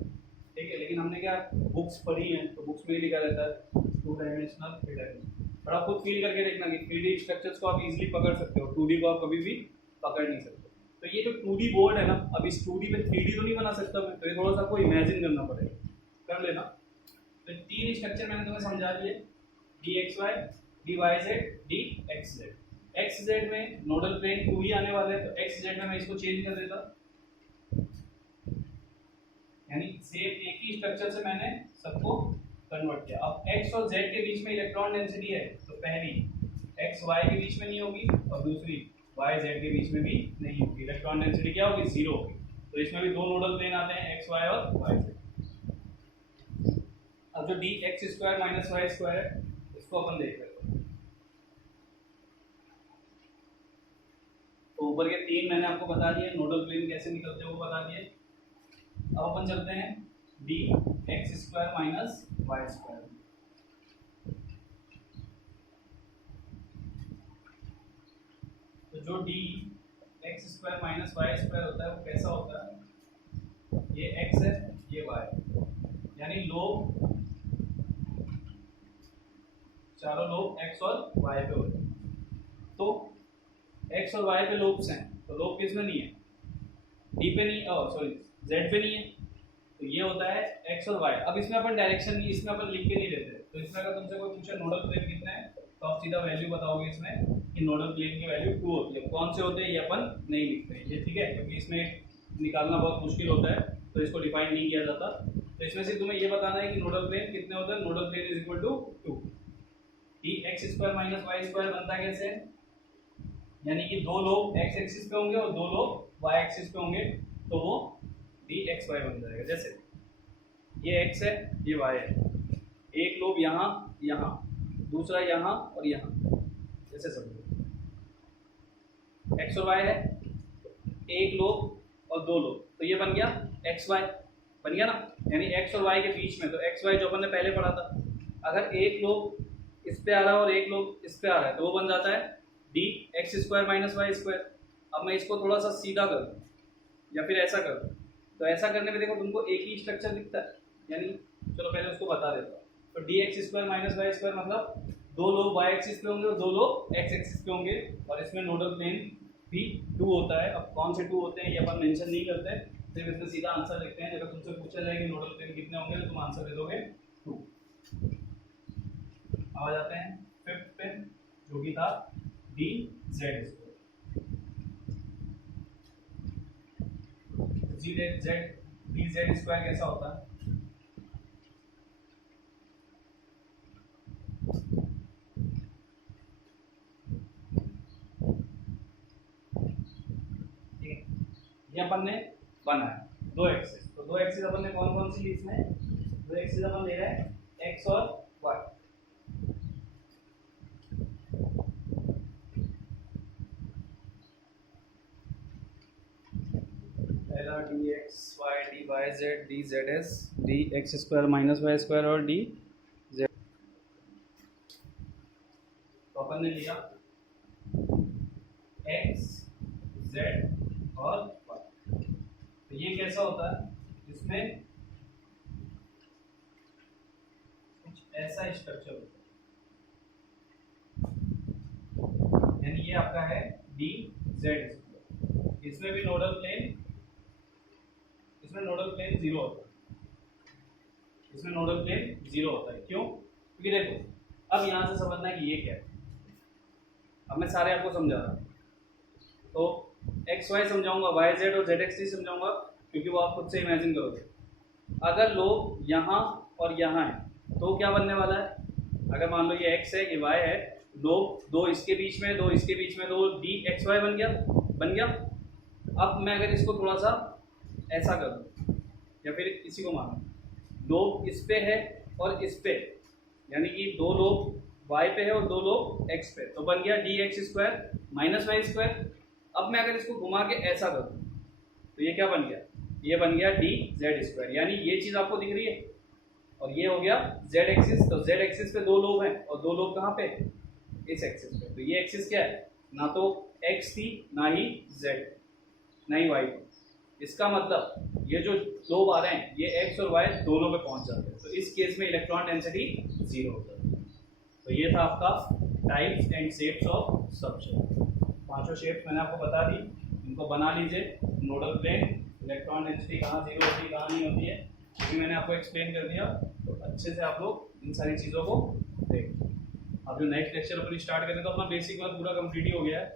ठीक है। लेकिन हमने क्या बुक्स पढ़ी हैं तो बुक्स में ही लिखा रहता है 2 डायमेंशनल 3 डायमेंशनल। पर आप खुद फील करके देखना कि 3D स्ट्रक्चर्स को आप इजीली पकड़ सकते हो, 2D को आप कभी भी पकड़ नहीं सकते। तो ये जो 2D बोर्ड है ना, अब इस 2D पे 3D तो नहीं बना सकता मैं, तो ये थोड़ा सा आपको इमेजिन करना पड़ेगा, कर लेना। तो 3 स्ट्रक्चर मैंने तुम्हें समझा दिए, dxy, dyz, dxz। xz में नोडल प्लेन 2 ही आने वाले हैं, तो xz में मैं इसको चेंज कर देता, यानी सेम एक ही स्ट्रक्चर से मैंने सबको कन्वर्ट किया। अब x और z के बीच में इलेक्ट्रॉन डेंसिटी है, तो पहली x y के बीच में नहीं होगी और दूसरी y z के बीच में भी नहीं होगी, इलेक्ट्रॉन डेंसिटी क्या होगी, 0 होगी। तो इसमें भी दो नोडल प्लेन आते हैं, x y और y z। अब जो dx² माइनस y² है इसको अपन देख लेते हैं। तो ऊपर के 3 मैंने आपको बता दिए, नोडल प्लेन कैसे निकलते हैं वो बता दिए। अब अपन चलते हैं dx² माइनस y²। तो जो dx² माइनस y² होता है वो कैसा होता है, ये x है ये y, यानी लोब, चारों लोब x और y पे होते हैं। तो x और y पे लोब्स हैं, तो लोब किस में नहीं है, d पे नहीं, सॉरी z पे नहीं है, तो ये होता है x और y। अब इसमें अपन डायरेक्शन नहीं, इसमें अपन लिख के नहीं देते, तो इसमें अगर तुमसे कोई पूछे नोडल प्लेन कितने हैं, तो आप सीधा वैल्यू बताओगे इसमें कि नोडल प्लेन की वैल्यू 2 होती है। कौन से होते हैं ये अपन नहीं लिखते ये, ठीक है, क्योंकि इसमें निकालना बहुत मुश्किल होता है, तो इसको डिफाइन नहीं किया जाता। तो इसमें से तुम्हें ये बताना है कि नोडल प्लेन कितने होते हैं, nodal plane is equal to 2। dx² minus y² बनता कैसे है, यानी कि दो लोग x एक्सिस पे होंगे और दो लोग y एक्सिस पे होंगे, तो वो dxy बन जाएगा। जैसे ये x है ये y है, एक लोब यहाँ यहाँ, दूसरा यहाँ और यहाँ, जैसे समझो x और y है, एक लोब और दो लोब, तो ये बन गया xy, बन गया ना, यानी x और y के बीच में, तो xy जो अपन ने पहले पढ़ा था, अगर एक लोब इस पे आ रहा है और एक लोब इस पे आ रहा है, तो वो बन जाता है dx² माइनस y²। अब मैं इसको थोड़ा सा सीधा कर दूं या फिर ऐसा कर दूं, तो ऐसा करने में देखो तुमको एक ही स्ट्रक्चर दिखता है, यानी चलो पहले उसको बता देता हूँ। तो dx² माइनस y² मतलब दो लोग y एक्सिस पे होंगे और दो लोग x एक्सिस पे होंगे, और इसमें नोडल प्लेन भी 2 होता है। अब कौन से 2 होते हैं ये अपन मेंशन नहीं करते, सिर्फ इसमें सीधा आंसर लिखते हैं। अगर तुमसे पूछा जाए कि नोडल प्लेन कितने होंगे तो तुम आंसर दे दोगे 2। आ जाते हैं 5th पे, जो कि था dz²। dz² कैसा होता है, ये अपन ने बनाया दो एक्सिस, तो दो एक्सिस अपन ने कौन कौन सी ली, इसमें दो एक्सिस अपन ले रहे हैं x और y। पहला dxy dyz dzs dx² minus y² और dz। तो अपन ने लिया x z और y, तो ये कैसा होता है, इसमें कुछ ऐसा स्ट्रक्चर होता है, यानी ये आपका है dz²। इसमें भी नोडल प्लेन, इसमें नोडल प्लेन 0 होता है, इसमें नोडल प्लेन 0 होता है। क्यों, क्योंकि देखो अब यहाँ से समझना है कि ये क्या है। अब मैं सारे आपको समझा रहा हूँ, तो एक्स वाई समझाऊंगा, वाई जेड और जेड एक्स नहीं समझाऊंगा, क्योंकि वो आप खुद से इमेजिन करोगे। अगर लोग यहाँ और यहाँ है तो क्या बनने वाला है, अगर मान लो ये x है ये y है, दो इसके बीच में, दो इसके बीच में, तो dxy बन गया। अब मैं अगर इसको थोड़ा सा ऐसा कर दूँ या फिर इसी को मानो, लोग इस पे है और इस पे, यानी कि दो लोग y पे है और दो लोग x पे, तो बन गया dx² माइनस y²। अब मैं अगर इसको घुमा के ऐसा कर दूँ तो ये क्या बन गया, ये बन गया dz², यानी ये चीज़ आपको दिख रही है और ये हो गया z एक्सिस। तो z एक्सिस पे दो लोब हैं और दो लोब कहाँ पे, इस एक्सिस पे। तो ये एक्सिस क्या है, ना तो x थी ना ही z ना ही y। इसका मतलब ये जो लोब आ रहे हैं ये x और y दोनों पे पहुंच जाते हैं, तो इस केस में इलेक्ट्रॉन डेंसिटी 0 होता है। तो ये था आपका types and shapes of subshell. पांचों शेप्स मैंने आपको बता दी, इनको बना लीजिए। नोडल प्लेन, इलेक्ट्रॉन डेंसिटी कहाँ जीरो होती है कहाँ नहीं होती है, क्योंकि मैंने आपको एक्सप्लेन कर दिया। तो अच्छे से आप लोग इन सारी चीज़ों को देखिए। अब जो नेक्स्ट लेक्चर अपन स्टार्ट करें तो अपना बेसिक वर्क पूरा कंप्लीट ही हो गया है,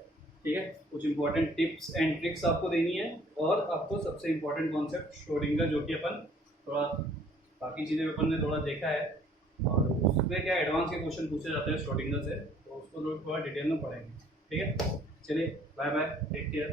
ठीक है। कुछ इंपॉर्टेंट टिप्स एंड ट्रिक्स आपको देनी है, और आपको सबसे इंपॉर्टेंट कॉन्सेप्ट श्रोडिंगर, जो कि अपन थोड़ा बाकी चीज़ें अपन ने थोड़ा देखा है, और उसमें क्या एडवांस के क्वेश्चन पूछे जाते हैं श्रोडिंगर से, तो उसको थोड़ा डिटेल में पढ़ेंगे, ठीक है। चलिए बाय बाय, टेक केयर।